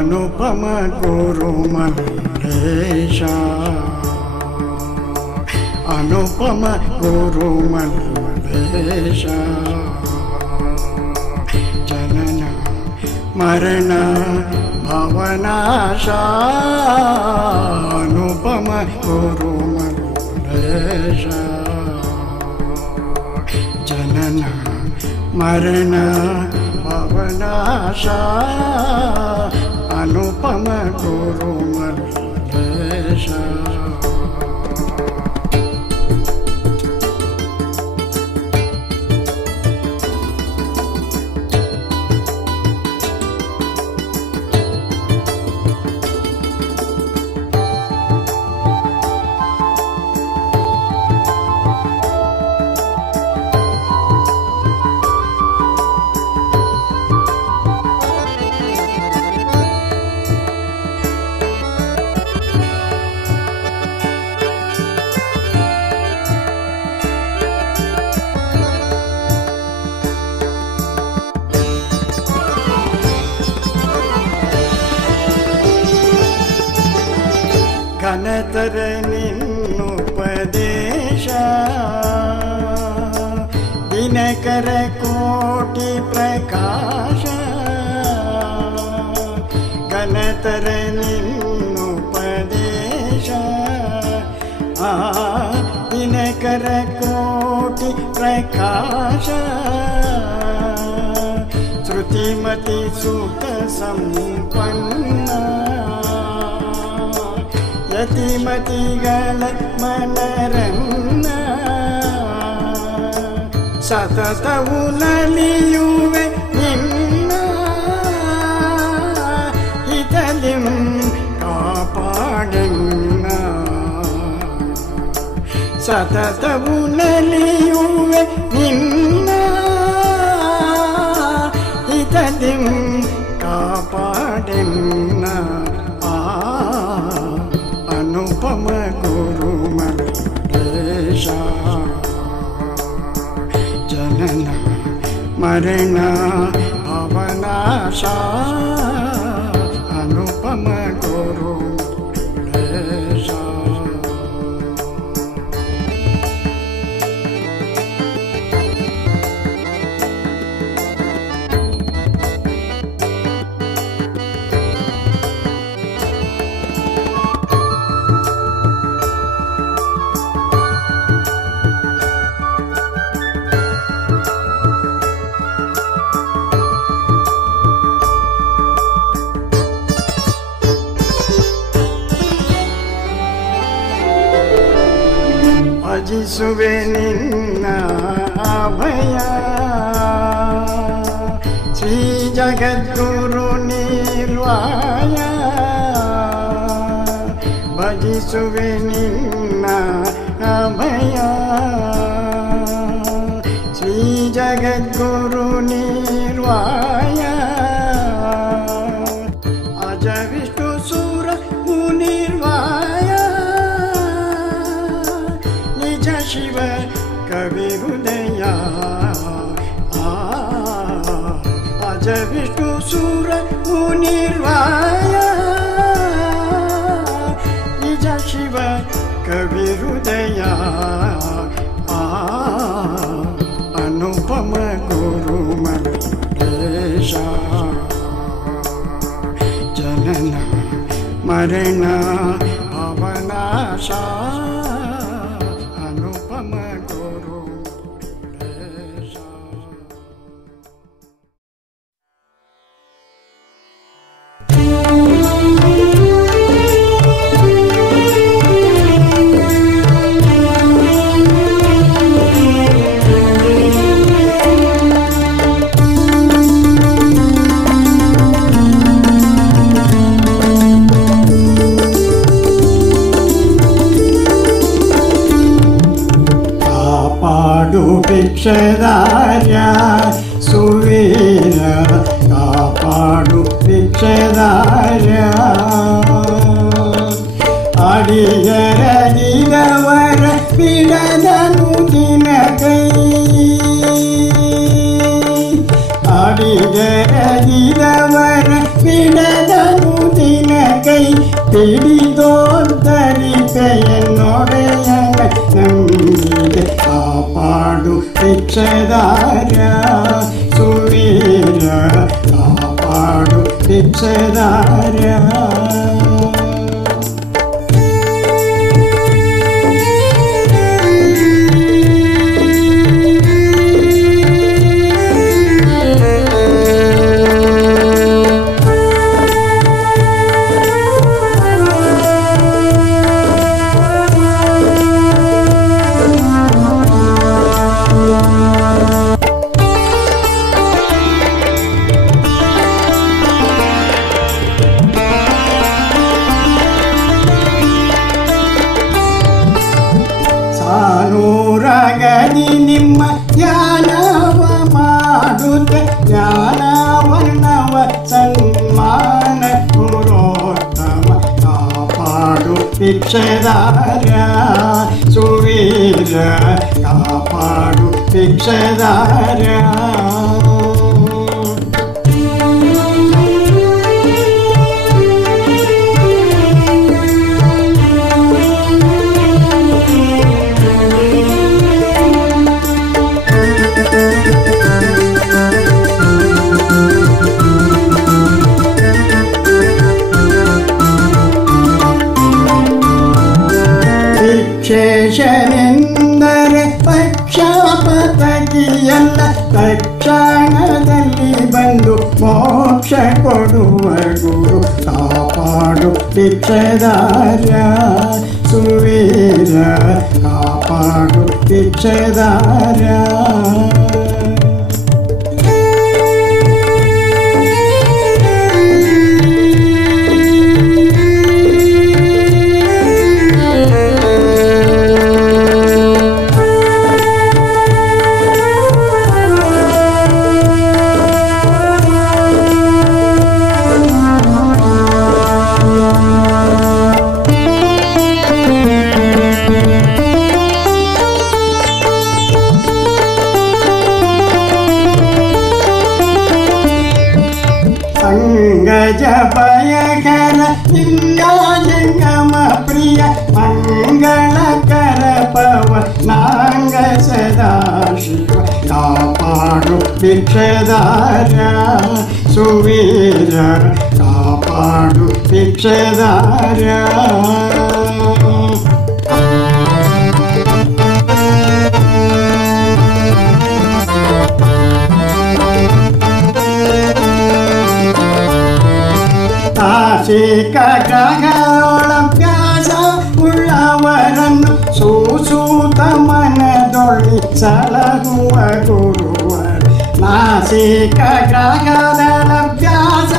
अनुपम गुरु मल्लेशा, अनुपम गुरु मल्लेशा, जनन मरण भवनाशा, अनुपम गुरु मल्लेशा, जनन मरण भवनाशा, अनुपम गुरु मल्लेशा। ಘನತರ ನಿನ್ನುಪದೇಶ ದಿನಕರ ಕೋಟಿ ಪ್ರಕಾಶ, ಘನತರ ನಿನ್ನುಪದೇಶ ದಿನಕರ ಕೋಟಿ ಪ್ರಕಾಶ, ಶ್ರುತಿಮತಿ ಸುಖ ಸಂಪನ್ನ ಯತಿಮತಿಗಳ ಮನರನ್ನ, ಸತತವು ನಲಿಯುವೆ ನಿನ್ನ ಹಿತಲಿಂ ಕಾಪಾಡೆನ್ನ, ಸತತವು ನಲಿಯುವೆ ನಿನ್ನ ಹಿತಲಿಂ ಕಾಪಾಡೆನ್ನ, अनुपम गुरु मल्लेशा, जनन मरण भवनाशा, अनुपम गुरु मल्लेशा। ಭಜಿಸುವೆ ನಿನ್ನ ಅಭಯ, ಶ್ರೀ ಜಗದ್ಗುರು ನಿರ್ವಾಯ, ಭಜಿಸುವೆ ನಿನ್ನ ಅಭಯ, ಶ್ರೀ ಜಗದ್ಗುರು ನಿರ್ವಾಯ, ಅಜ ವಿಷ್ಣು ಸೂರ ಮುನಿರ್ವಾಯ, ಶಿವ ಕವಿ ಹೃದಯ, ಅಜ ವಿಷ್ಣು ಸೂರ ಮುನಿರ್ವಾಯ, ನಿಜ ಶಿವ ಕವಿ ಹೃದಯ, अनुपम गुरु मल्लेशा, जनन मरण भवनाशा, अनुपम गुरु मल्लेशा। ಭಿಕ್ಷೆದಾರ್ಯ ಸುವೀರ ಕಾಪಾಡು ಭಿಕ್ಷೆದಾರ್ಯ ಅಡಿಗರಗಿದವರ ಬಿಡದನು ದಿನ ಕೈ ಅಡಿಗರಗಿದವರ ಬಿಡದನು ದಿನ ಕೈ ಪಿಡಿದೋದ್ದರಿಪೆಯನ್ನೊಡೆಯನ ನಂಬಿದೆ ಕಾಪಾಡು ಭಿಕ್ಷೆದಾರ್ಯ ಸುವೀರ ಕಾಪಾಡು ಭಿಕ್ಷೆದಾರ್ಯ ಸಾನೂರಗದಿ ನಿಮ್ಮ ಧ್ಯಾನವ ಮಾಡುತ್ತ ಜ್ಞಾನವರ್ಣವ ಸನ್ಮಾನ ಪುರೋತ್ತಮ ಕಾಪಾಡು ಭಿಕ್ಷೆದಾರ್ಯ ಸುವೀರ ಕಾಪಾಡು ಭಿಕ್ಷೆದಾರ್ಯ ಶೇಷನೆಂದರೆ ಪಕ್ಷಾಪತಕಿಯಲ್ಲ ತಕ್ಷಣದಲ್ಲಿ ಬಂದು ಮೋಕ್ಷ ಕೊಡುವ ಗುರು ಕಾಪಾಡು ಭಿಕ್ಷೆದಾರ್ಯ ಸುವೀರ ಕಾಪಾಡು ಭಿಕ್ಷೆದಾರ್ಯ ಅಂಗಜ ಭಯಕರ ಲಿಂಗಜಂಗಮ ಪ್ರಿಯ ಮಂಗಳಕರ ಪವನಾಂಗ ಸದಾ ಶಿವ ಕಾಪಾಡು ಭಿಕ್ಷೆದಾರ್ಯ ಸುವೀರ ಕಾಪಾಡು ಭಿಕ್ಷೆದಾರ್ಯ ಕಾಶಿಕ ಗ್ರಹಗಳಭ್ಯಾಸ ಉಳ್ಳವರನ್ನು ಸೂಸೂತ ಮನದೊಳ್ಳಿ ಸಲಹುವ ಗುರುವರ ನಾಸಿಕ ಗ್ರಹಗಳಭ್ಯಾಸ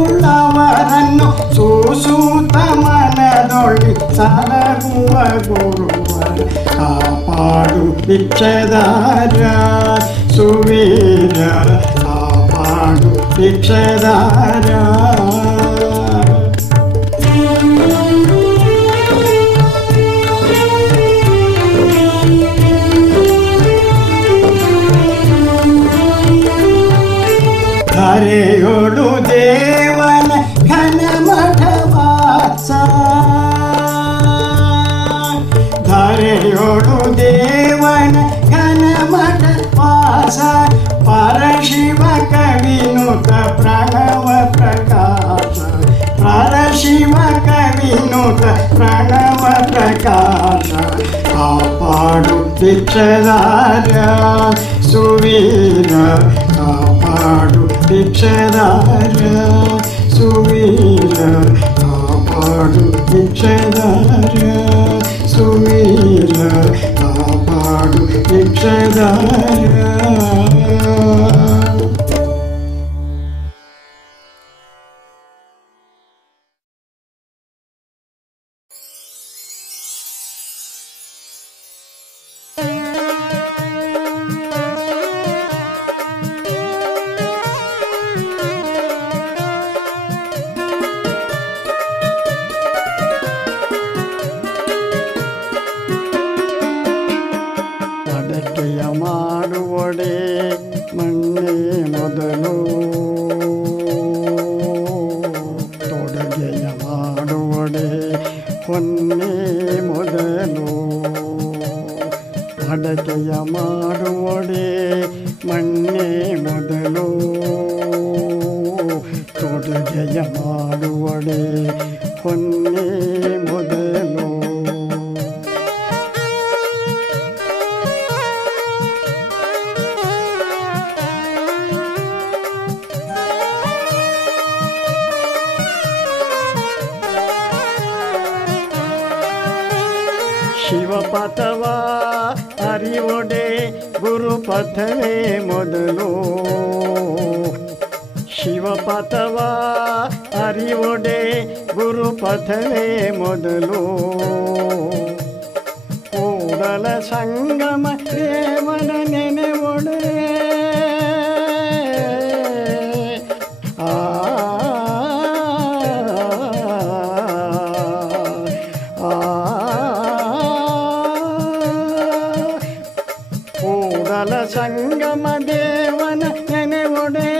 ಉಳ್ಳವರನ್ನು ಸೂಸೂತ ಮನದೊಳ್ಳಿ ಸಲಹುವ ಗುರುವರ ಕಾಪಾಡು ಭಿಕ್ಷೆದಾರ್ಯ ಸುವೀರ ಕಾಪಾಡು ಭಿಕ್ಷೆದಾರ್ಯ ಧರೆಯೊಳು ದೇವನ ಘನ ಮಠವಾಸ ಧರೆಯೊಳು ದೇವನ ಘನ ಮಠವಾಸ ಪರಶಿವ ಕವಿನುತ ಪ್ರಣವ ಪ್ರಕಾಶ ಪರಶಿವ ಕವಿನುತ ಪ್ರಣವ ಪ್ರಕಾಶ ಕಾಪಾಡು ಭಿಕ್ಷೆದಾರ್ಯ ಸುವೀರ ಕಾಪಾಡು ಭಿಕ್ಷೆದಾರ್ಯ ಸುವೀರ ಕಾಪಾಡು ಭಿಕ್ಷೆದಾರ್ಯ ಸುವೀರ ಕಾಪಾಡು ಭಿಕ್ಷೆದಾರ್ಯ ಹೊನ್ನೆ ಮೊದಲು ಅಡಕೆಯ ಮಾಡುವಡೆ ಮಣ್ಣೆ ಮೊದಲು ತೊಡುಗೆಯ ಮಾಡುವಡೆ ಹೊನ್ನೆ ಮೊದಲು ಶಿವಪಥವ ಅರಿವೊಡೆ ಗುರುಪಥವೇ ಮೊದಲು ಶಿವಪಥವ ಅರಿವೊಡೆ ಗುರುಪಥವೇ ಮೊದಲು ಕೂಡಲ ಸಂಗಮ ದೇವನ ನೆನೆವೊಡೆ ಕೂಡಲ ಸಂಗಮ ದೇವನ ನೆನೆವೊಡೆ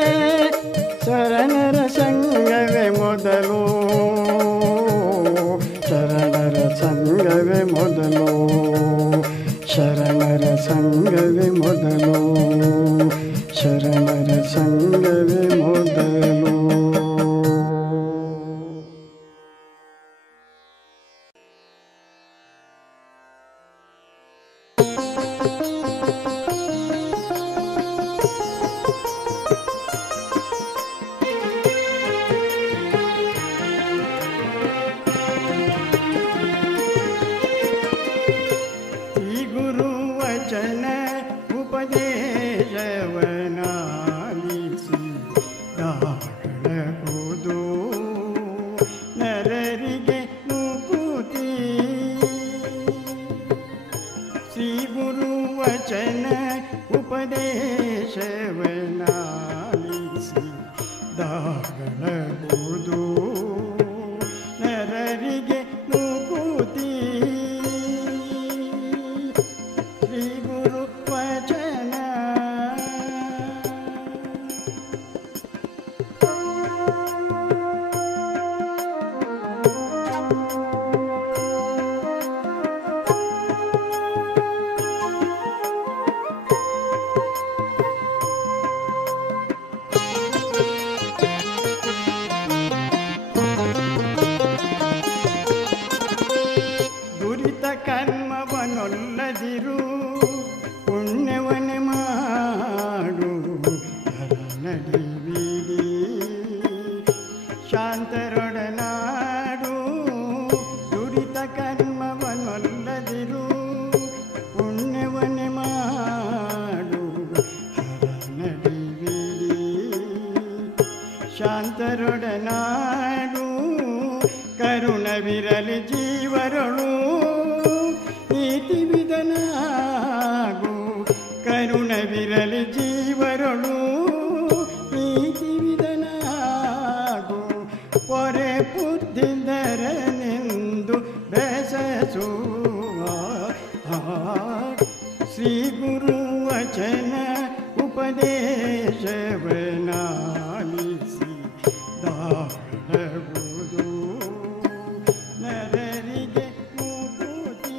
ಶರಣರ ಸಂಗವೇ ಮೊದಲು ಶರಣರ ಸಂಗವೇ ಮೊದಲು ಶರಣರ ಸಂಗವೇ ಮೊದಲು ಶರಣರ ಸಂಗವೇ ಮೊದಲು ಶಾಂತರೊಡನಾಡು ಕರುಣವಿರಲಿ ಜೀವರಳು ನೀತಿ ವಿಧನಾಗು ಕರುಣವಿರಲಿ ಜೀವರಳು ನೀತಿ ವಿಧನಾಗು ಪೊರೆ ಬುದ್ಧಿಧರನೆಂದು ಬೆಸಸುವ ಶ್ರೀ ಗುರು ವಚನ ಉಪದೇಶವನಾಲಿಸಿ ದಾಳಗುವುದು ನರರಿಗೆ ಮುಕುತಿ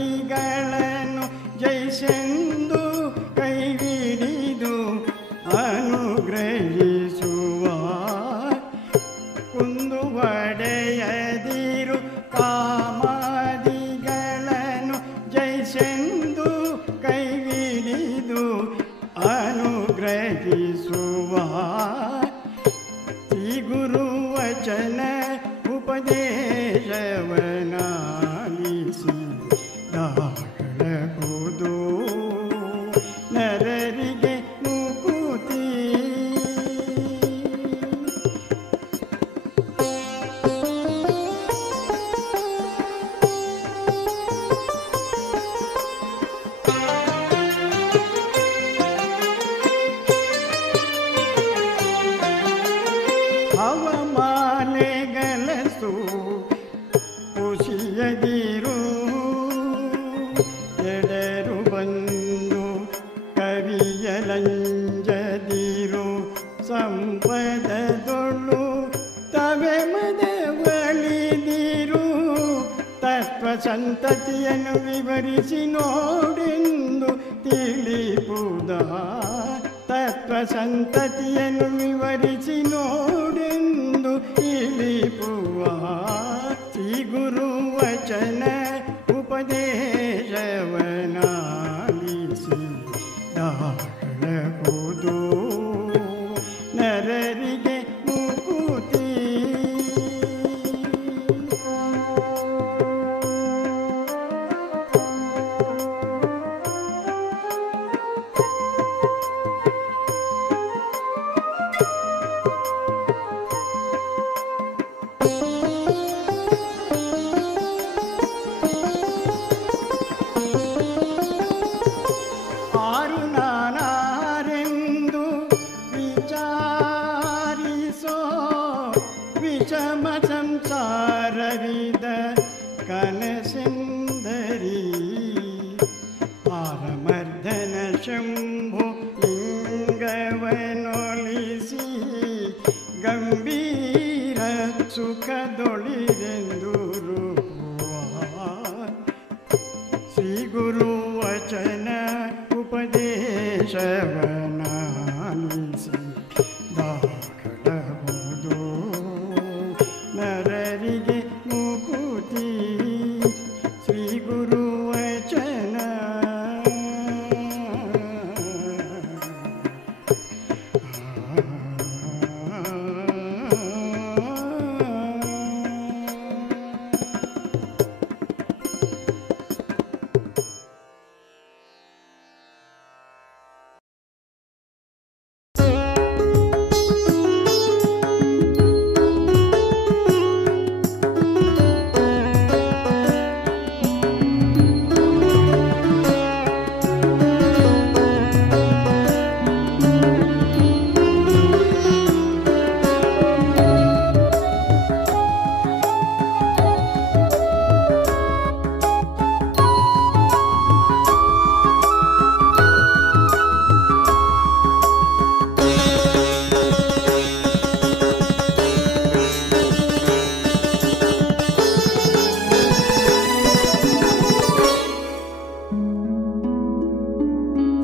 ಕಾಮಾದಿಗಳನ್ನು ಜಯಿಸೆಂದು ಸಂತತಿಯನ್ನು ವಿವರಿಸಿ ನೋಡೆಂದು ತಿಳಿಪುದ ತತ್ವ ಸಂತತಿಯನ್ನು ವಿವರಿಸಿ ನೋಡೆಂದು ತಿಳಿಪುವ ಶ್ರೀ ಗುರು ವಚನ ಉಪದೇಶವನಾಲಿಸಿ ದಾಳಬಹುದು ನರರಿಗೆ ಮುಕುತಿ. ಕನಸೆಂದರಿ ಪಾರಮರ್ದನ ಶಂಭು ಲಿಂಗವನೊಲಿಸಿ ಗಂಭೀರ ಸುಖದೊಳಿರೆಂದು ಶ್ರೀ ಗುರು ವಚನ ಉಪದೇಶವನಾಲಿಸಿ ದಾಖಲಬಹುದು ನರರಿಗೆ ಮುಕುತಿ. ಶ್ರೀ ಗುರು ವಚನ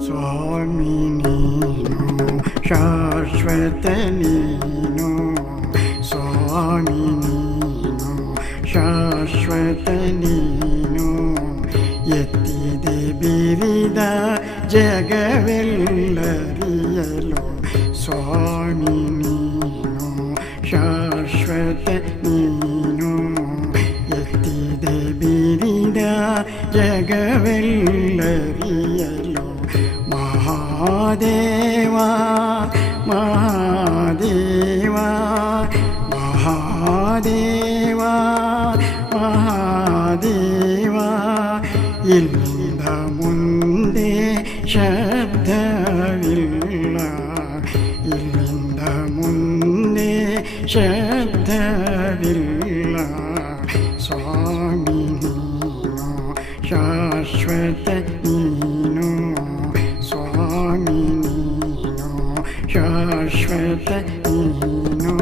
ಸ್ವಾಮಿ ನೀನು ಶಾಶ್ವತ ನೀನು ಸ್ವಾಮಿ ನೀನು ಶಾಶ್ವತ ನೀನು ಎತ್ತಿದೆ ಬಿರಿದ ಜಗವೆಲ್ಲರಿಯಲು ಸ್ವಾಮಿ ನೀನು ಶಾಶ್ವತ ನೀನು ಎತ್ತಿದೆ ಬಿರಿದ ಜಗವೆಲ್ಲರಿಯಲು ಮಹಾದೇವ ಮಹಾದೇವ ಮಹಾದೇವ ಮಹಾದೇವ ಇಲ್ಲಿಂದ ಮುಂದೆ ಶಬ್ದವಿಲ್ಲ ಇಲ್ಲಿಂದ ಮುಂದೆ ಶಬ್ದವಿಲ್ಲ ಸ್ವಾಮಿ ನೀನು ಶಾಶ್ವತ ನೀನು ಸ್ವಾಮಿ ನೀನು ಶಾಶ್ವತ ನೀನು.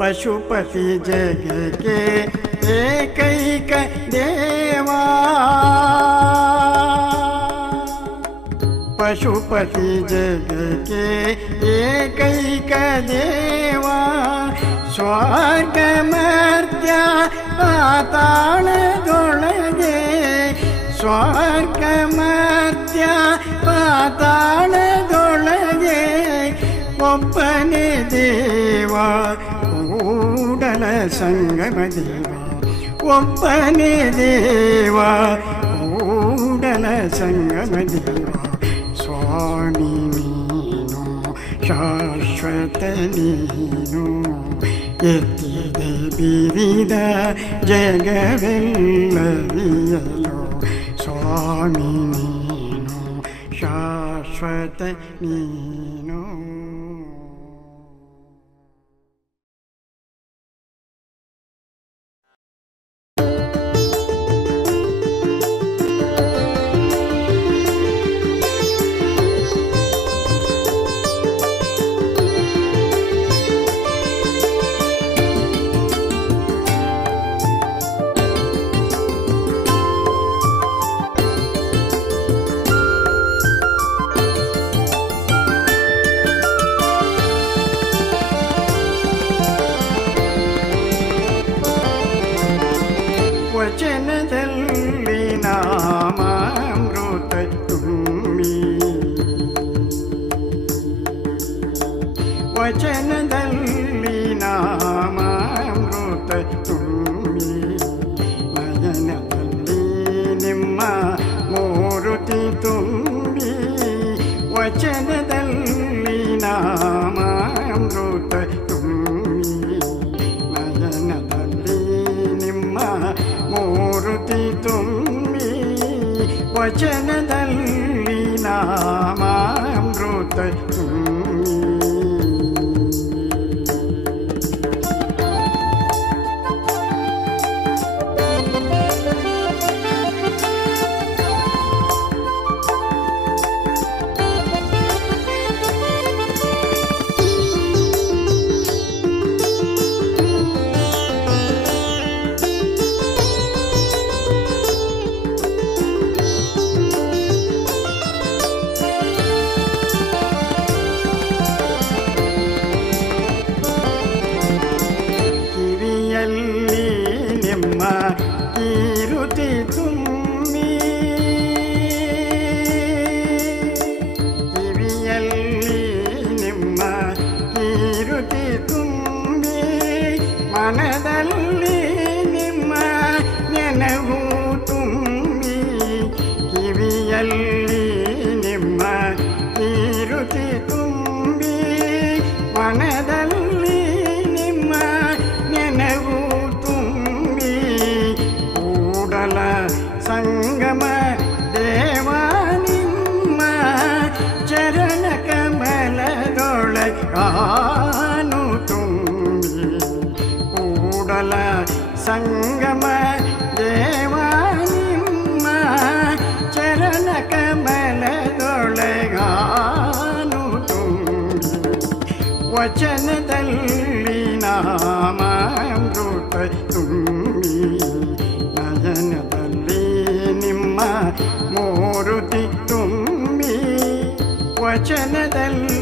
पशुपति जग के एकैक देवा पशुपति जग के एकैक देवा स्वर्ग मर्त्य पाताಳದೊಳಗೆ स्वर्ग मर्त्य पाताಳದೊಳಗೆ ಒಬ್ಬನೇ ದೇವ ಕೂಡಲ ಸಂಗಮ ದೇವ ಒಬ್ಬನೇ ದೇವ ಕೂಡಲ ಸಂಗಮ ದೇವ ಸ್ವಾಮಿ ನೀನು ಶಾಶ್ವತ ನೀನು ಎತ್ತಿದೆ ಬಿರಿದ ಜಗವೆಲ್ಲವಿಯಲು ಸ್ವಾಮಿ ನೀನು ಶಾಶ್ವತ ನೀನು. ವಚನದಲ್ಲಿ ನಾಮಾಮೃತ ತುಂಬಿ ವಚನದಲ್ಲಿ ನಾಮಾಮೃತ ತುಂಬಿ ನಯನದಲ್ಲಿ ನಿಮ್ಮ ಮೂರುತಿ ತುಂಬಿ ವಚನದಲ್ಲಿ ನಾಮಾಮೃತ ತುಂಬಿ ನಯನದಲ್ಲಿ ನಿಮ್ಮ ಮೂರುತಿ ತುಂಬಿ ವಚನದಲ್ಲಿ ನಾಮಾಮೃತ ತುಂಬಿ. ಕೀರುತಿ ತುಂಬಿ ಕಿವಿಯಲ್ಲಿ ನಿಮ್ಮ ಕೀರುತಿ ತುಂಬಿ ಮನದಲ್ಲಿ ನಿಮ್ಮ ನೆನವು ತುಂಬಿ ಕಿವಿಯಲ್ಲಿ ನಿಮ್ಮ ಕೀರುತಿ ತುಂಬಿ ಮನದಲ್ಲಿ ನಿಮ್ಮ ನೆನವು ಸಂಗಮ ದೇವ ನಿಮ್ಮ ಚರಣ ಕಮಲದೊಳಗಾನು ತುಂಬಿ ಕೂಡಲ ಸಂಗಮ ದೇವ ನಿಮ್ಮ ಚರಣ ಕಮಲದೊಳಗಾನು ತುಂಬಿ ವಚನದಲ್ಲಿ ನಾಮಾಮೃತ ತುಂಬಿ ನಯನದಲ್ಲಿ ನಿಮ್ಮ ಮೂರುತಿ ತುಂಬಿ ವಚನದಲ್ಲಿ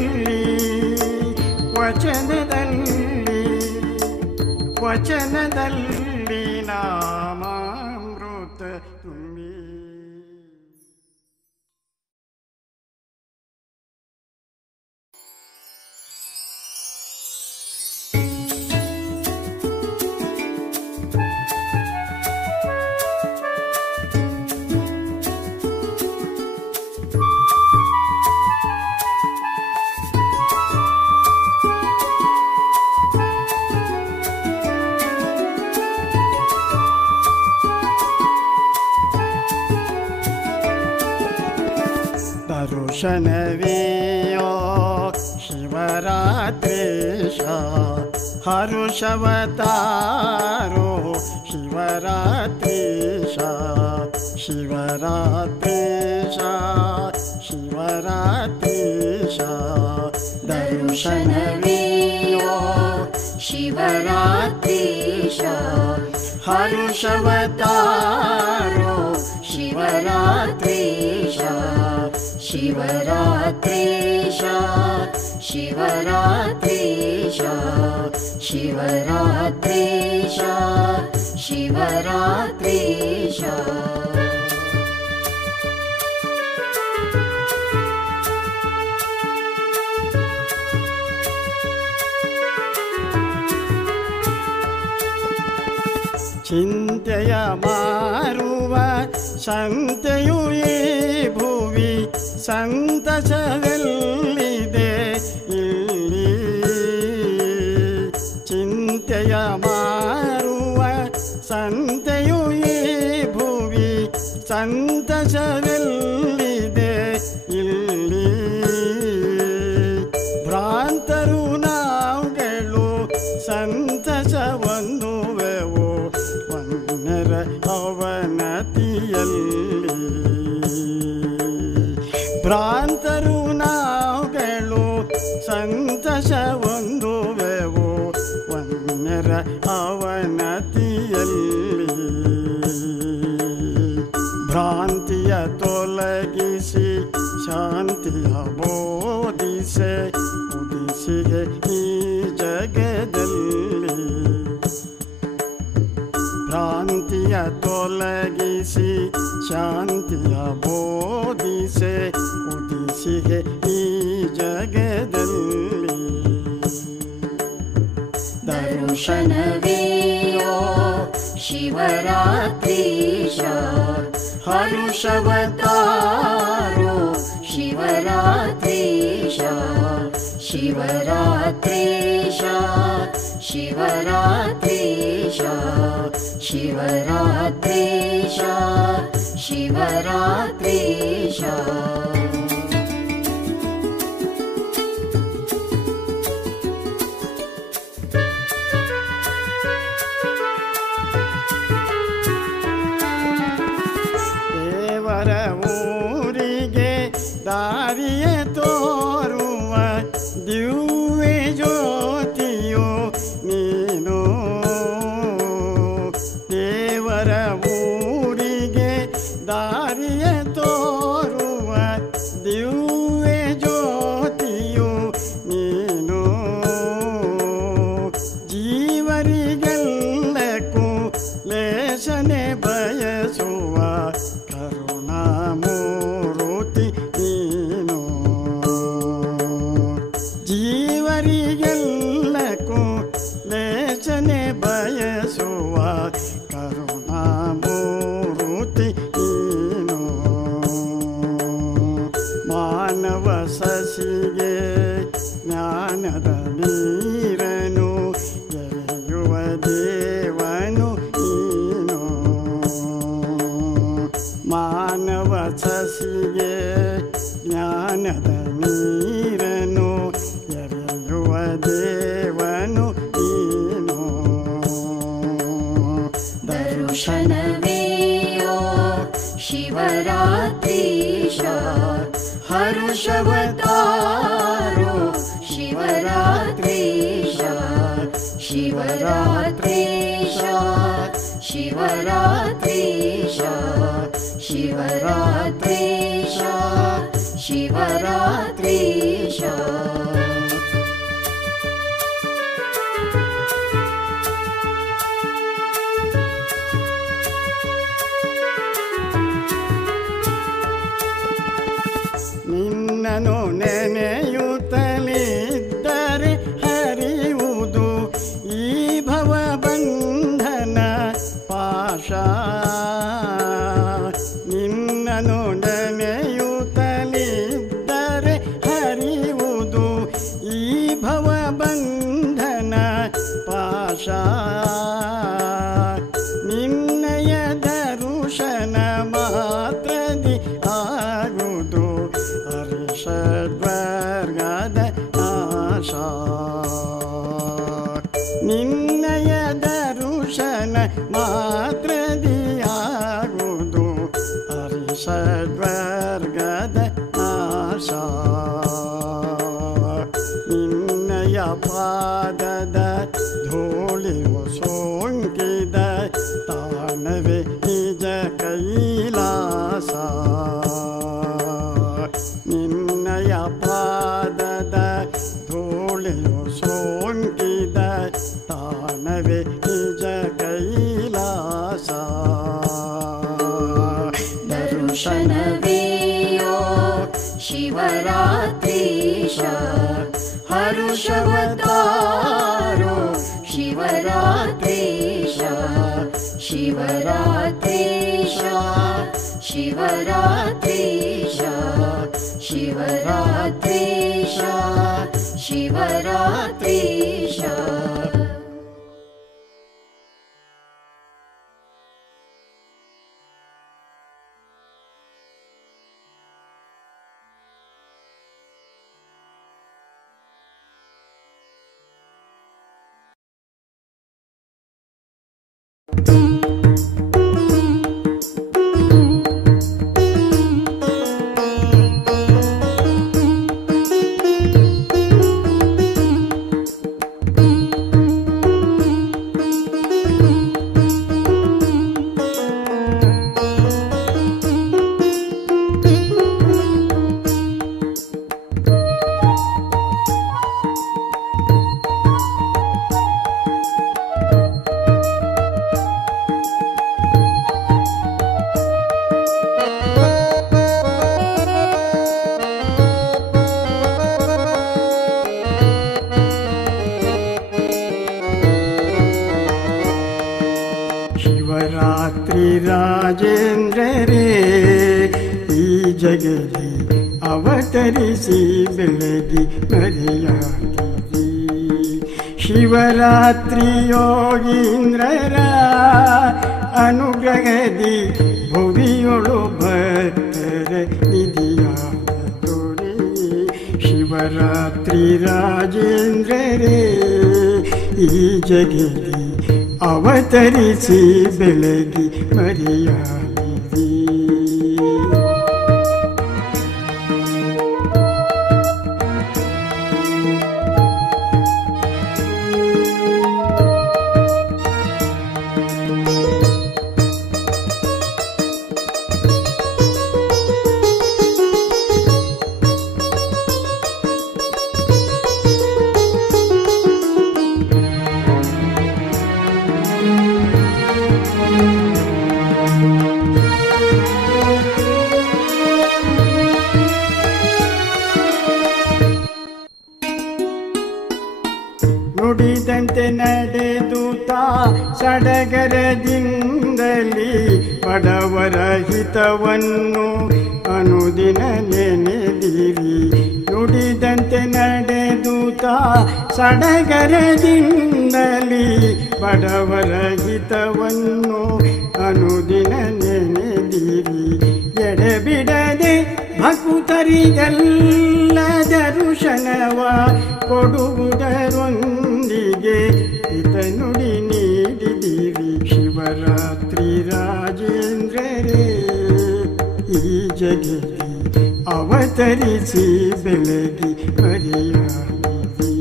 ವಚನದಲ್ಲಿ ನಾಮಾಮೃತ ತುಂಬಿ. ದರುಶನವೇಯೋ ಶಿವರಾತ್ರೀಶ ಹರುಷವತಾರೋ ಶಿವರಾತ್ರೀಶ ಶಿವರಾತ್ರೀಶ ಶಿವರಾತ್ರೀಶ ದರುಶನವೇಯೋ ಶಿವರಾತ್ರೀಶ ಹರುಷವತಾರೋ ಶಿವರಾತ್ರೀಶ ಶಿವರಾತ್ರೀಶ ಶಿವರಾತ್ರೀಶ ಶಿವರಾತ್ರೀಶ ಶಿವರಾತ್ರೀಶ. ಚಿಂತೆಯ ಮಾರುವ ಸಂತೆಯು ಈ ಭುವಿ ಸಂತಸದಲ್ಲಿದೆ ಮಾರುವ ಸಂತೆಯು ಈ ಭುವಿ ಸಂತಸವೆಲ್ಲಿದೆ ಇಲ್ಲಿ ಭ್ರಾಂತರು ನಾವುಗಳು ಸಂತಸ ಹೊಂದುವೆವು ವನ್ಯರ ಅವನತಿಯಲ್ಲಿ ಭ್ರಾಂತರು ನಾವುಗಳು ಸಂತಸ ಹೊಂದುವೆವು ವನ್ಯರ ಅವನತಿಯಲ್ಲಿ ಭ್ರಾಂತಿಯ ತೊಲಗಿಸಿ ಶಾಂತಿಯ ಬೋಧಿಸೆ ಉದಿಸಿಗೆ ಈ ಜಗದಲ್ಲಿ ಭ್ರಾಂತಿಯ ತೊಲಗಿಸಿ ಶಾಂತಿಯ ಬೋಧಿಸೆ ಉದಿಸಿಗೆ ಈ ಜಗದಲ್ಲಿ ದರ್ಶನವೇಯೋ ಶಿವರಾತ್ರೀಶ ಹರುಷವತಾರೋ ಶಿವರಾತ್ರೀಶ ಶಿವರಾತ್ರೀಶ ಶಿವರಾತ್ರೀಶ ಶಿವರಾತ್ರೀಶ ಶಿವರಾತ್ರೀಶ ದಾರಿಯ ತೋರುವ ದಿವ್ಯ ಜ್ಯೋತಿಯೋ ನೀನು ದೇವರ ಊರಿಗೆ ದಾರಿಯ ತೋರುವ ದಿವ್ಯ ಜ್ಯೋತಿಯೋ ನೀನು ಜೀವರಿಗೆಲ್ಲಕ್ಕೂ ಲೇಸನೆ ಬಯಸುವ ಕರುಣಾಮೂರ್ತಿ ನೀನು ಜೀವರಿಗೆಲ್ಲಕ್ಕೂ ಲೇಸನೆ ಬಯಸುವ ಕರುಣಾಮೂರ್ತಿ ನೀನು ಮಾನವ ಸಸಿಗೆ ಜ್ಞಾನದ ನೀರನು ಎರೆಯುವ ದೇವನು ನೀನು ಮಾನವ ಸಸಿಗೆ ಜ್ಞಾನದ ನೀರನು ಎರೆಯುವ ದೇವನು ನೀನು ದರ್ಶನವೇಯೋ ಶಿವರಾತ್ರೀಶ ಹರುಷವತಾರೋ ಶಿವರಾತ್ರೀಶ ಶಿವರಾತ್ರೀಶ ಶಿವರಾತ್ರೀಶ ಶಿವರಾತ್ರೀಶ ಶಿವರಾತ್ರೀಶ ನಿನ್ನನು ನೆನೆಯುತ್ತಲಿದ್ದರೆ ಹರಿಯುವುದು ಈ ಭವಬಂಧನ ಪಾಶ ನಿನ್ನನು ನೆನೆಯುತ್ತಲಿದ್ದರೆ ಹರಿಯುವುದು ಈ ಭವಬಂಧನ ಪಾಶ ನಿನ್ನಯ ದರುಶನ ಮಾತ್ರದಿ ಆಗುವುದು ಹರ್ಷದ್ವರ್ಗದ ಆಶಾ ನಿನ್ನಯ ದರುಶನ ಮಾತ್ರದಿ ಆಗುವುದು ಹರ್ಷದ್ವರ್ಗದ ಆಶಾ ನಿನ್ನಯ ಪಾದದ ಧೂಳಿವು ಸೋಂಕಿದ ತಾಣವೇ ನಿಜ ಕೈಲಾಸ ನಿನ್ನಯ ಪಾದದ ಧೂಳಿಯು ಸೋಂಕಿದ ತಾಣವೇ ನಿಜ ಕೈಲಾಸ ದರ್ಶನವೇಯೋ ಶಿವರಾತ್ರೀಶ ಹರುಷವತಾರೋ ಶಿವರಾತ್ರೀಶ ಶಿವರಾತ್ರೀಶ ಶಿವರಾತ್ರೀಶ ಶಿವರಾತ್ರೀಶ ಶಿವರಾತ್ರೀಶ ಶಿವರಾತ್ರಿ ರಾಜೇಂದ್ರರೇ ಈ ಜಗದಿ ಅವತರಿಸಿ ಬೆಳಗಿ ಮರೆಯಾಗಿರಿ. ಶಿವರಾತ್ರಿ ಯೋಗೀಂದ್ರರ ಅನುಗ್ರಹದಿ ಭುವಿಯೊಳು ಭಕ್ತರ ನಿಧಿಯಾದ ತೋರಿ. ಶಿವರಾತ್ರಿ ರಾಜೇಂದ್ರರೇ ಈ ಜಗದಿ ಅವತರಿಸಿ ಬೆಳಗಿ ಮರೆಯಾಗಿರಿ. ನುಡಿದಂತೆ ನಡೆದುತ್ತಾ ಸಡಗರದಿಂದಲೇ ಬಡವರ ಹಿತವನ್ನು ಅನುದಿನ ನೆನೆದಿರಿ. ನುಡಿದಂತೆ ನಡೆದುತ್ತಾ ಸಡಗರದಿಂದಲೇ ಬಡವರ ಹಿತವನ್ನು ಅನುದಿನ ನೆನೆದಿರಿ. ಎಡೆಬಿಡದೆ ಭಕ್ತರಿಗೆಲ್ಲ ದರ್ಶನವ ಕೊಡುವುದರೊಂದಿಗೆ ಹಿತ ನುಡಿ ನೀಡಿದಿರಿ. ಶಿವರಾತ್ರಿ ರಾಜೇಂದ್ರರೇ ಈ ಜಗದಿ ಅವತರಿಸಿ ಬೆಳಗಿ ಮರೆಯಾಗಿರಿ.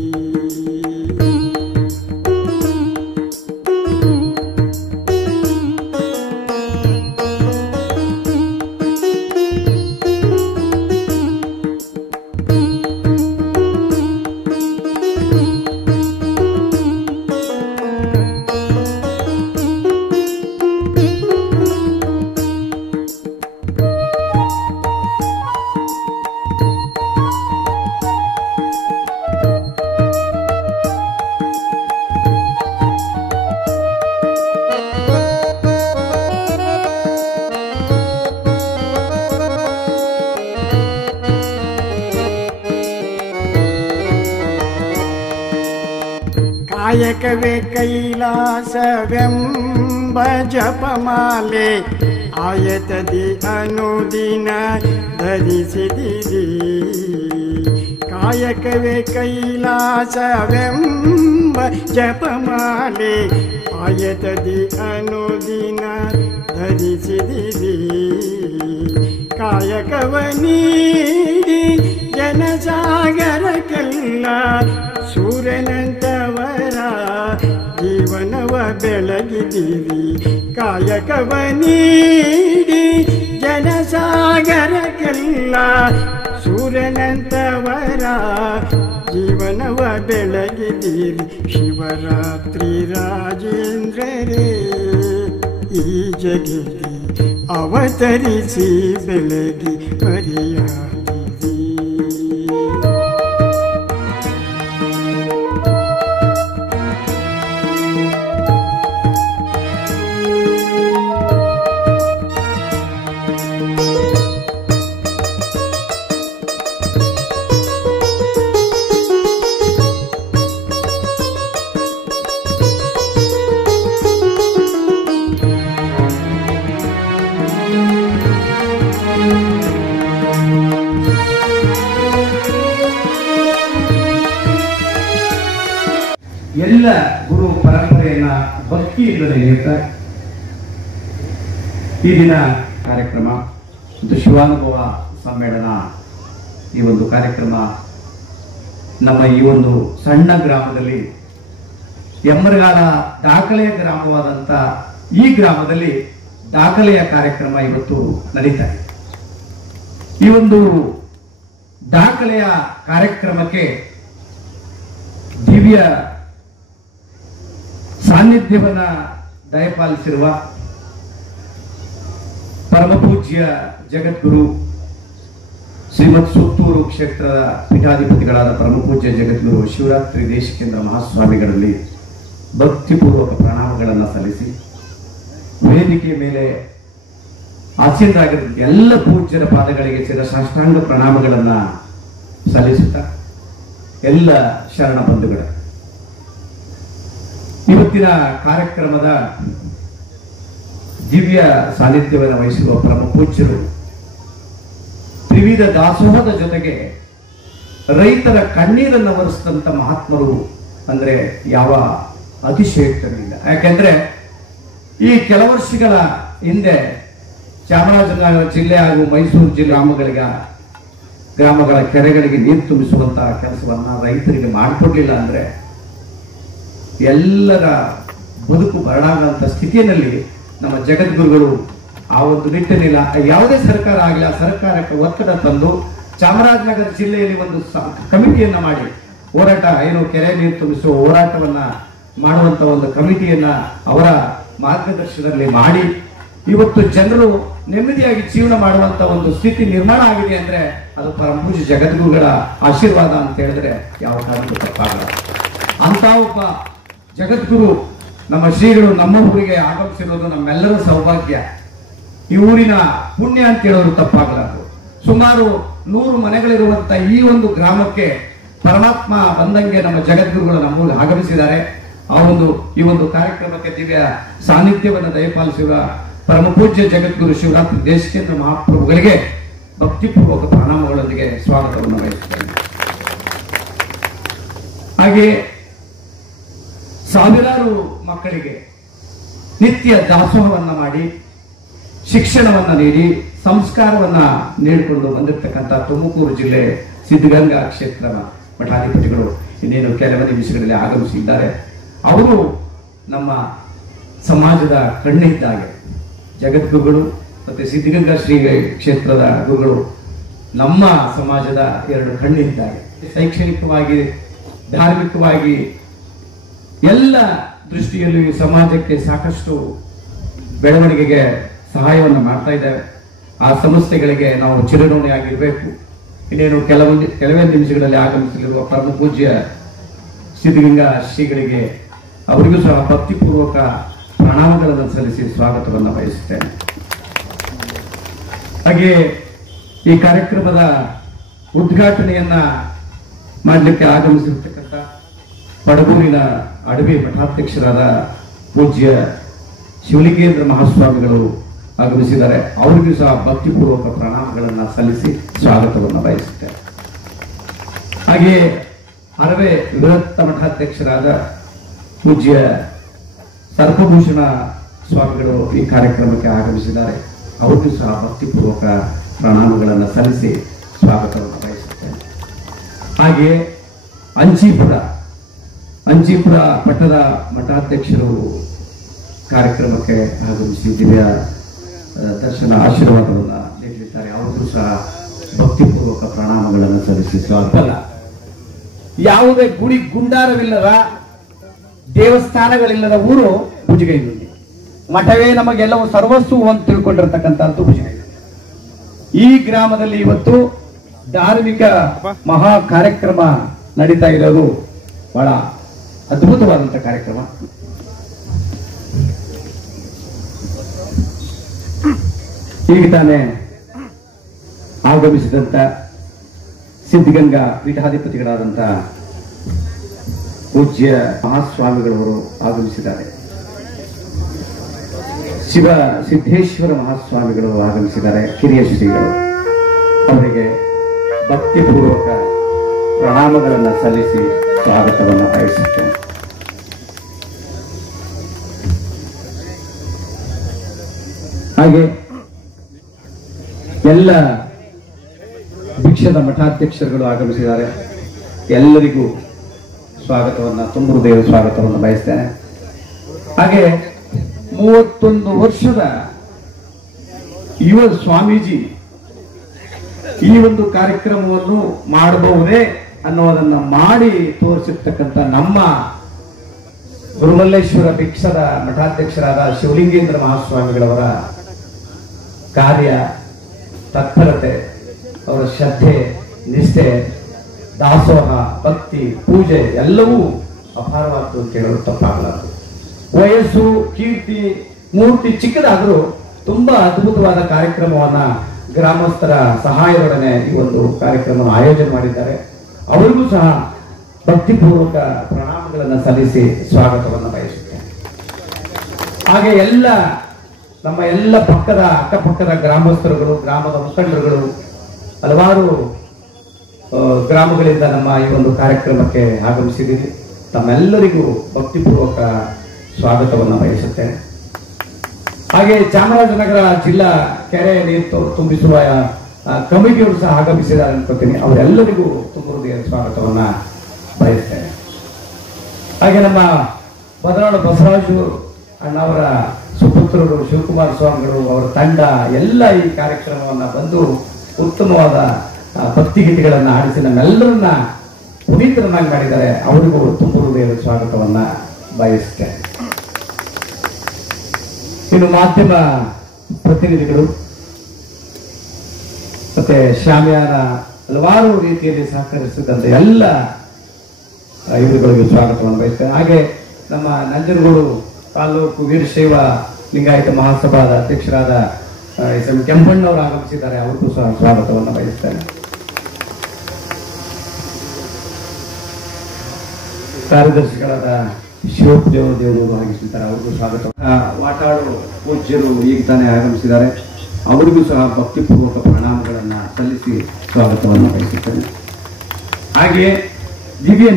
ಕಾಯಕವೇ ಕೈಲಾಸವೆಂಬ ಜಪಮಾಲೆ ಆಯತದಿ ಅನುದಿನ ಧರಿಸಿದಿರಿ. ಕಾಯಕವೇ ಕೈಲಾಸವೆಂಬ ಜಪಮಾಲೆ ಆಯತದಿ ಅನುದಿನ ಧರಿಸಿದಿರಿ. ಕಾಯಕವ ನೀಡಿ ಜನಸಾಗರಕ್ಕೆಲ್ಲ ಸೂರ್ಯನಂತವರ ಜೀವನವ ಬೆಳಗಿದಿರಿ. ಕಾಯಕವ ನೀಡಿ ಜನಸಾಗರಕ್ಕೆಲ್ಲ ಸೂರ್ಯನಂತವರ ಜೀವನವ ಬೆಳಗಿದಿರಿ. ಶಿವರಾತ್ರಿ ರಾಜೇಂದ್ರರೇ ಈ ಜಗದಿ ಅವತರಿಸಿ ಬೆಳಗಿ ಮರೆಯಾಗಿರಿ. ಗುರು ಪರಂಪರೆಯನ್ನ ಭಕ್ತಿಯಿಂದ ನಡೆಯುತ್ತಾರೆ. ಈ ದಿನ ಕಾರ್ಯಕ್ರಮ ಇದು ಶಿವಾನುಭವ ಸಮ್ಮೇಳನ. ಈ ಒಂದು ಕಾರ್ಯಕ್ರಮ ನಮ್ಮ ಈ ಒಂದು ಸಣ್ಣ ಗ್ರಾಮದಲ್ಲಿ, ಎಮ್ಮರಗಾಲ ದಾಖಲೆಯ ಗ್ರಾಮವಾದಂಥ ಈ ಗ್ರಾಮದಲ್ಲಿ ದಾಖಲೆಯ ಕಾರ್ಯಕ್ರಮ ಇವತ್ತು ನಡೀತಾ ಇದೆ. ಈ ಒಂದು ದಾಖಲೆಯ ಕಾರ್ಯಕ್ರಮಕ್ಕೆ ದಿವ್ಯ ಸಾನ್ನಿಧ್ಯವನ್ನ ದಯಪಾಲಿಸಿರುವ ಪರಮಪೂಜ್ಯ ಜಗದ್ಗುರು ಶ್ರೀಮತ್ ಸುತ್ತೂರು ಕ್ಷೇತ್ರದ ಪೀಠಾಧಿಪತಿಗಳಾದ ಪರಮಪೂಜ್ಯ ಜಗದ್ಗುರು ಶಿವರಾತ್ರಿ ದೇಶಿಕೇಂದ್ರ ಮಹಾಸ್ವಾಮಿಗಳಲ್ಲಿ ಭಕ್ತಿಪೂರ್ವಕ ಪ್ರಣಾಮಗಳನ್ನು ಸಲ್ಲಿಸಿ, ವೇದಿಕೆ ಮೇಲೆ ಆಸೀನರಾಗಿರುವ ಎಲ್ಲ ಪೂಜ್ಯರ ಪಾದಗಳಿಗೆ ಸಾಷ್ಟಾಂಗ ಪ್ರಣಾಮಗಳನ್ನು ಸಲ್ಲಿಸುತ್ತಾ, ಎಲ್ಲ ಶರಣ ಬಂಧುಗಳ ಇವತ್ತಿನ ಕಾರ್ಯಕ್ರಮದ ದಿವ್ಯ ಸಾನ್ನಿಧ್ಯವನ್ನು ವಹಿಸಿರುವ ಪರಮ ಪೂಜ್ಯರು ತ್ರಿವಿಧ ದಾಸೋಹದ ಜೊತೆಗೆ ರೈತರ ಕಣ್ಣೀರನ್ನು ಒರೆಸಿದಂತ ಮಹಾತ್ಮರು ಅಂದ್ರೆ ಯಾವ ಅತಿಶಯೋಕ್ತವಿಲ್ಲ. ಯಾಕೆಂದ್ರೆ ಈ ಕೆಲ ವರ್ಷಗಳ ಹಿಂದೆ ಚಾಮರಾಜನಗರ ಜಿಲ್ಲೆ ಹಾಗೂ ಮೈಸೂರು ಜಿಲ್ಲೆ ಗ್ರಾಮಗಳ ಕೆರೆಗಳಿಗೆ ನೀರು ತುಂಬಿಸುವಂತಹ ಕೆಲಸವನ್ನ ರೈತರಿಗೆ ಮಾಡಿಕೊಡ್ಲಿಲ್ಲ ಅಂದ್ರೆ ಎಲ್ಲರ ಬದುಕು ಬರಡಾಗುವಂತ ಸ್ಥಿತಿಯಲ್ಲಿ ನಮ್ಮ ಜಗದ್ಗುರುಗಳು ಆ ಒಂದು ನಿಟ್ಟಿನಿಲ್ಲ. ಯಾವುದೇ ಸರ್ಕಾರ ಆಗಲಿ ಆ ಸರ್ಕಾರಕ್ಕೆ ಒತ್ತಡ ತಂದು ಚಾಮರಾಜನಗರ ಜಿಲ್ಲೆಯಲ್ಲಿ ಒಂದು ಕಮಿಟಿಯನ್ನ ಮಾಡಿ ಹೋರಾಟ, ಏನು ಕೆರೆ ನೀರು ತುಂಬಿಸುವ ಹೋರಾಟವನ್ನ ಮಾಡುವಂತ ಒಂದು ಕಮಿಟಿಯನ್ನ ಅವರ ಮಾರ್ಗದರ್ಶನದಲ್ಲಿ ಮಾಡಿ ಇವತ್ತು ಜನರು ನೆಮ್ಮದಿಯಾಗಿ ಜೀವನ ಮಾಡುವಂತ ಒಂದು ಸ್ಥಿತಿ ನಿರ್ಮಾಣ ಆಗಿದೆ ಅಂದ್ರೆ ಅದು ಪರಮಪೂಜ್ಯ ಜಗದ್ಗುರುಗಳ ಆಶೀರ್ವಾದ ಅಂತ ಹೇಳಿದ್ರೆ ಯಾವ ಕಾರಣಕ್ಕೂ ತಪ್ಪಾಗಲ್ಲ. ಅಂತ ಒಬ್ಬ ಜಗದ್ಗುರು ನಮ್ಮ ಶ್ರೀಗಳು ನಮ್ಮ ಊರಿಗೆ ಆಗಮಿಸಿರೋದು ನಮ್ಮೆಲ್ಲರ ಸೌಭಾಗ್ಯ. ಈ ಊರಿನ ಪುಣ್ಯ ಅಂತ ಹೇಳೋರು ತಪ್ಪಾಗಲಾರದು. ಸುಮಾರು 100 ಮನೆಗಳಿರುವಂತ ಈ ಒಂದು ಗ್ರಾಮಕ್ಕೆ ಪರಮಾತ್ಮ ಬಂದಂಗೆ ನಮ್ಮ ಜಗದ್ಗುರುಗಳು ನಮ್ಮೂರಿಗೆ ಆಗಮಿಸಿದ್ದಾರೆ. ಈ ಒಂದು ಕಾರ್ಯಕ್ರಮಕ್ಕೆ ದಿವ್ಯ ಸಾನ್ನಿಧ್ಯವನ್ನು ದಯಪಾಲಿಸಿರುವ ಪರಮಪೂಜ್ಯ ಜಗದ್ಗುರು ಶಿವರಾತ್ರಿ ದೇಶಿಕೇಂದ್ರ ಮಹಾಪ್ರಭುಗಳಿಗೆ ಭಕ್ತಿಪೂರ್ವಕ ಪ್ರಣಾಮಗಳೊಂದಿಗೆ ಸ್ವಾಗತವನ್ನು ವಹಿಸುತ್ತೇನೆ. ಹಾಗೆ ಸಾವಿರಾರು ಮಕ್ಕಳಿಗೆ ನಿತ್ಯ ದಾಸೋಹವನ್ನ ಮಾಡಿ, ಶಿಕ್ಷಣವನ್ನ ನೀಡಿ, ಸಂಸ್ಕಾರವನ್ನ ನೀಡಿಕೊಂಡು ಬಂದಿರತಕ್ಕಂಥ ತುಮಕೂರು ಜಿಲ್ಲೆ ಸಿದ್ಧಗಂಗಾ ಕ್ಷೇತ್ರ ಮಠಾಧಿಪತಿಗಳು ಇನ್ನೇನು ಕೆಲವೇ ನಿಮಿಷಗಳಲ್ಲಿ ಆಗಮಿಸಿದ್ದಾರೆ. ಅವರು ನಮ್ಮ ಸಮಾಜದ ಕಣ್ಣಿದ್ದಾಗೆ. ಜಗದ್ಗುರುಗಳು ಮತ್ತೆ ಸಿದ್ಧಗಂಗಾ ಶ್ರೀ ಕ್ಷೇತ್ರದ ಗುರುಗಳು ನಮ್ಮ ಸಮಾಜದ 2 ಕಣ್ಣಿದ್ದಾಗೆ. ಶೈಕ್ಷಣಿಕವಾಗಿ, ಧಾರ್ಮಿಕವಾಗಿ ಎಲ್ಲ ದೃಷ್ಟಿಯಲ್ಲೂ ಈ ಸಮಾಜಕ್ಕೆ ಸಾಕಷ್ಟು ಬೆಳವಣಿಗೆಗೆ ಸಹಾಯವನ್ನು ಮಾಡ್ತಾ ಇದ್ದೇವೆ. ಆ ಸಂಸ್ಥೆಗಳಿಗೆ ನಾವು ಚಿರಋಣಿಯಾಗಿರಬೇಕು. ಇನ್ನೇನು ಕೆಲವೇ ನಿಮಿಷಗಳಲ್ಲಿ ಆಗಮಿಸಲಿರುವ ಪರಮ ಪೂಜ್ಯ ಸಿದ್ಧಗಂಗಾ ಶ್ರೀಗಳಿಗೆ ಅವರಿಗೂ ಸಹ ಭಕ್ತಿಪೂರ್ವಕ ಪ್ರಣಾಮಗಳನ್ನು ಸಲ್ಲಿಸಿ ಸ್ವಾಗತವನ್ನು ಬಯಸುತ್ತೇನೆ. ಹಾಗೆ ಈ ಕಾರ್ಯಕ್ರಮದ ಉದ್ಘಾಟನೆಯನ್ನ ಮಾಡಲಿಕ್ಕೆ ಆಗಮಿಸಿರ್ತಕ್ಕಂಥ ಪಡಗೂರಿನ ಅಡವಿ ಮಠಾಧ್ಯಕ್ಷರಾದ ಪೂಜ್ಯ ಶಿವಲಿಂಗೇಂದ್ರ ಮಹಾಸ್ವಾಮಿಗಳು ಆಗಮಿಸಿದ್ದಾರೆ. ಅವರಿಗೂ ಸಹ ಭಕ್ತಿಪೂರ್ವಕ ಪ್ರಣಾಮಗಳನ್ನು ಸಲ್ಲಿಸಿ ಸ್ವಾಗತವನ್ನು ಬಯಸುತ್ತೇನೆ. ಹಾಗೆಯೇ ಹರವೆ ವಿರಕ್ತ ಮಠಾಧ್ಯಕ್ಷರಾದ ಪೂಜ್ಯ ಸರ್ಪಭೂಷಣ ಸ್ವಾಮಿಗಳು ಈ ಕಾರ್ಯಕ್ರಮಕ್ಕೆ ಆಗಮಿಸಿದ್ದಾರೆ. ಅವರಿಗೂ ಸಹ ಭಕ್ತಿಪೂರ್ವಕ ಪ್ರಣಾಮಗಳನ್ನು ಸಲ್ಲಿಸಿ ಸ್ವಾಗತವನ್ನು ಬಯಸುತ್ತೇನೆ. ಹಾಗೆಯೇ ಅಂಜೀಪುರ ಪಟ್ಟದ ಮಠಾಧ್ಯಕ್ಷರು ಕಾರ್ಯಕ್ರಮಕ್ಕೆ ಆಗಮಿಸಿ ದಿವ್ಯ ದರ್ಶನ ಆಶೀರ್ವಾದವನ್ನು ನೀಡಲಿದ್ದಾರೆ. ಅವರಿಗೂ ಸಹ ಭಕ್ತಿಪೂರ್ವಕ ಪ್ರಣಾಮಗಳನ್ನು ಸಲ್ಲಿಸಿ ಸ್ವಾಗತ. ಯಾವುದೇ ಗುಡಿ ಗುಂಡಾರವಿಲ್ಲದ, ದೇವಸ್ಥಾನಗಳಿಲ್ಲದ ಊರು ಭುಜಗೈನಹಳ್ಳಿ. ಮಠವೇ ನಮಗೆಲ್ಲವೂ ಸರ್ವಸ್ವ ಅಂತ ತಿಳ್ಕೊಂಡಿರ್ತಕ್ಕಂಥದ್ದು ಭುಜಗೈನಹಳ್ಳಿ. ಈ ಗ್ರಾಮದಲ್ಲಿ ಇವತ್ತು ಧಾರ್ಮಿಕ ಮಹಾ ಕಾರ್ಯಕ್ರಮ ನಡೀತಾ ಇರೋದು ಬಹಳ ಅದ್ಭುತವಾದಂಥ ಕಾರ್ಯಕ್ರಮ. ಈಗ ತಾನೇ ಆಗಮಿಸಿದಂತ ಸಿದ್ಧಗಂಗಾ ಪೀಠಾಧಿಪತಿಗಳಾದಂಥ ಪೂಜ್ಯ ಮಹಾಸ್ವಾಮಿಗಳವರು ಆಗಮಿಸಿದ್ದಾರೆ. ಶಿವ ಸಿದ್ದೇಶ್ವರ ಮಹಾಸ್ವಾಮಿಗಳು ಆಗಮಿಸಿದ್ದಾರೆ. ಕಿರಿಯ ಶ್ರೀಗಳು ಅವರಿಗೆ ಭಕ್ತಿಪೂರ್ವಕ ಪ್ರಣಾಮಗಳನ್ನು ಸಲ್ಲಿಸಿ ಸ್ವಾಗತವನ್ನು ಬಯಸುತ್ತೇನೆ. ಹಾಗೆ ಎಲ್ಲ ಭಿಕ್ಷದ ಮಠಾಧ್ಯಕ್ಷರುಗಳು ಆಗಮಿಸಿದ್ದಾರೆ. ಎಲ್ಲರಿಗೂ ಸ್ವಾಗತವನ್ನ, ತುಂಬ ಹೃದಯದ ಸ್ವಾಗತವನ್ನು ಬಯಸ್ತೇನೆ. ಹಾಗೆ 31 ವರ್ಷದ ಯುವ ಸ್ವಾಮೀಜಿ ಈ ಒಂದು ಕಾರ್ಯಕ್ರಮವನ್ನು ಮಾಡಬಹುದೇ ಅನ್ನೋದನ್ನ ಮಾಡಿ ತೋರಿಸಿರ್ತಕ್ಕಂಥ ನಮ್ಮ ಗುರುಮಲ್ಲೇಶ್ವರ ಭಿಕ್ಷದ ಮಠಾಧ್ಯಕ್ಷರಾದ ಶಿವಲಿಂಗೇಂದ್ರ ಮಹಾಸ್ವಾಮಿಗಳವರ ಕಾರ್ಯ, ತತ್ಪರತೆ, ಅವರ ಶ್ರದ್ಧೆ, ನಿಷ್ಠೆ, ದಾಸೋಹ, ಭಕ್ತಿ, ಪೂಜೆ ಎಲ್ಲವೂ ಅಪಾರವಾದ್ದು ಅಂತ ಹೇಳಲು ತಪ್ಪಾಗಲಾರದು. ವಯಸ್ಸು, ಕೀರ್ತಿ, ಮೂರ್ತಿ ಚಿಕ್ಕದಾದರೂ ತುಂಬಾ ಅದ್ಭುತವಾದ ಕಾರ್ಯಕ್ರಮವನ್ನ ಗ್ರಾಮಸ್ಥರ ಸಹಾಯದೊಡನೆ ಈ ಒಂದು ಕಾರ್ಯಕ್ರಮ ಆಯೋಜನೆ ಮಾಡಿದ್ದಾರೆ. ಅವರಿಗೂ ಸಹ ಭಕ್ತಿಪೂರ್ವಕ ಪ್ರಣಾಮಗಳನ್ನು ಸಲ್ಲಿಸಿ ಸ್ವಾಗತವನ್ನು ಬಯಸುತ್ತೇನೆ. ಹಾಗೆ ನಮ್ಮ ಎಲ್ಲ ಅಕ್ಕಪಕ್ಕದ ಗ್ರಾಮಸ್ಥರುಗಳು, ಗ್ರಾಮದ ಮುಖಂಡರುಗಳು, ಹಲವಾರು ಗ್ರಾಮಗಳಿಂದ ನಮ್ಮ ಈ ಒಂದು ಕಾರ್ಯಕ್ರಮಕ್ಕೆ ಆಗಮಿಸಿದ್ದೀರಿ. ತಮ್ಮೆಲ್ಲರಿಗೂ ಭಕ್ತಿಪೂರ್ವಕ ಸ್ವಾಗತವನ್ನು ಬಯಸುತ್ತೇನೆ. ಹಾಗೆ ಚಾಮರಾಜನಗರ ಜಿಲ್ಲಾ ಕೆರೆ ನೀರು ತುಂಬಿಸುವ ಕಮಿಟಿಯವರು ಸಹ ಆಗಮಿಸಿದ್ದಾರೆ ಅನ್ಕೋತೀನಿ. ಅವರೆಲ್ಲರಿಗೂ ತುಂಬ ಹೃದಯದ ಸ್ವಾಗತವನ್ನ ಬಯಸ್ತೇನೆ. ಹಾಗೆ ನಮ್ಮ ಬದಲಾಳ ಬಸವರಾಜು ಅಣ್ಣವರ ಸುಪುತ್ರರು ಶಿವಕುಮಾರ ಸ್ವಾಮಿಗಳು, ಅವರ ತಂಡ ಎಲ್ಲ ಈ ಕಾರ್ಯಕ್ರಮವನ್ನ ಬಂದು ಉತ್ತಮವಾದ ಭಕ್ತಿಗೀತೆಗಳನ್ನ ಆಡಿಸಿ ನಮ್ಮೆಲ್ಲರನ್ನ ಪುನೀತರನ್ನಾಗಿ ಮಾಡಿದ್ದಾರೆ. ಅವರಿಗೂ ತುಂಬ ಹೃದಯದ ಸ್ವಾಗತವನ್ನ ಬಯಸ್ತೇನೆ. ಇನ್ನು ಮಾಧ್ಯಮ ಪ್ರತಿನಿಧಿಗಳು ಮತ್ತೆ ಶಾಮಿಯಾನ ಹಲವಾರು ರೀತಿಯಲ್ಲಿ ಸಹಕರಿಸಿದಂತೆ ಎಲ್ಲ ಇವರುಗಳಿಗೆ ಸ್ವಾಗತವನ್ನು ಬಯಸ್ತೇನೆ. ಹಾಗೆ ನಮ್ಮ ನಂಜನಗೂಡು ತಾಲೂಕು ವೀರಶೈವ ಲಿಂಗಾಯತ ಮಹಾಸಭಾದ ಅಧ್ಯಕ್ಷರಾದ ಎಸ್ ಎಂ ಕೆಂಪಣ್ಣವರು ಆಗಮಿಸಿದ್ದಾರೆ. ಅವರಿಗೂ ಸಹ ಸ್ವಾಗತವನ್ನು ಬಯಸ್ತೇನೆ. ಕಾರ್ಯದರ್ಶಿಗಳಾದ ಶಿವದೇವರು ಆಗಮಿಸಿದ್ದಾರೆ. ಅವರಿಗೂ ಸ್ವಾಗತ. ವಾಟಾಳು ಪೂಜ್ಯರು ಈಗ ತಾನೇ ಆಗಮಿಸಿದ್ದಾರೆ. ಅವರಿಗೂ ಸಹ ಭಕ್ತಿಪೂರ್ವಕ ಪ್ರಣಾಮಗಳನ್ನು ಸಲ್ಲಿಸಿ ಸ್ವಾಗತವನ್ನು ಬಯಸುತ್ತೇನೆ. ಹಾಗೆಯೇ ದಿವ್ಯ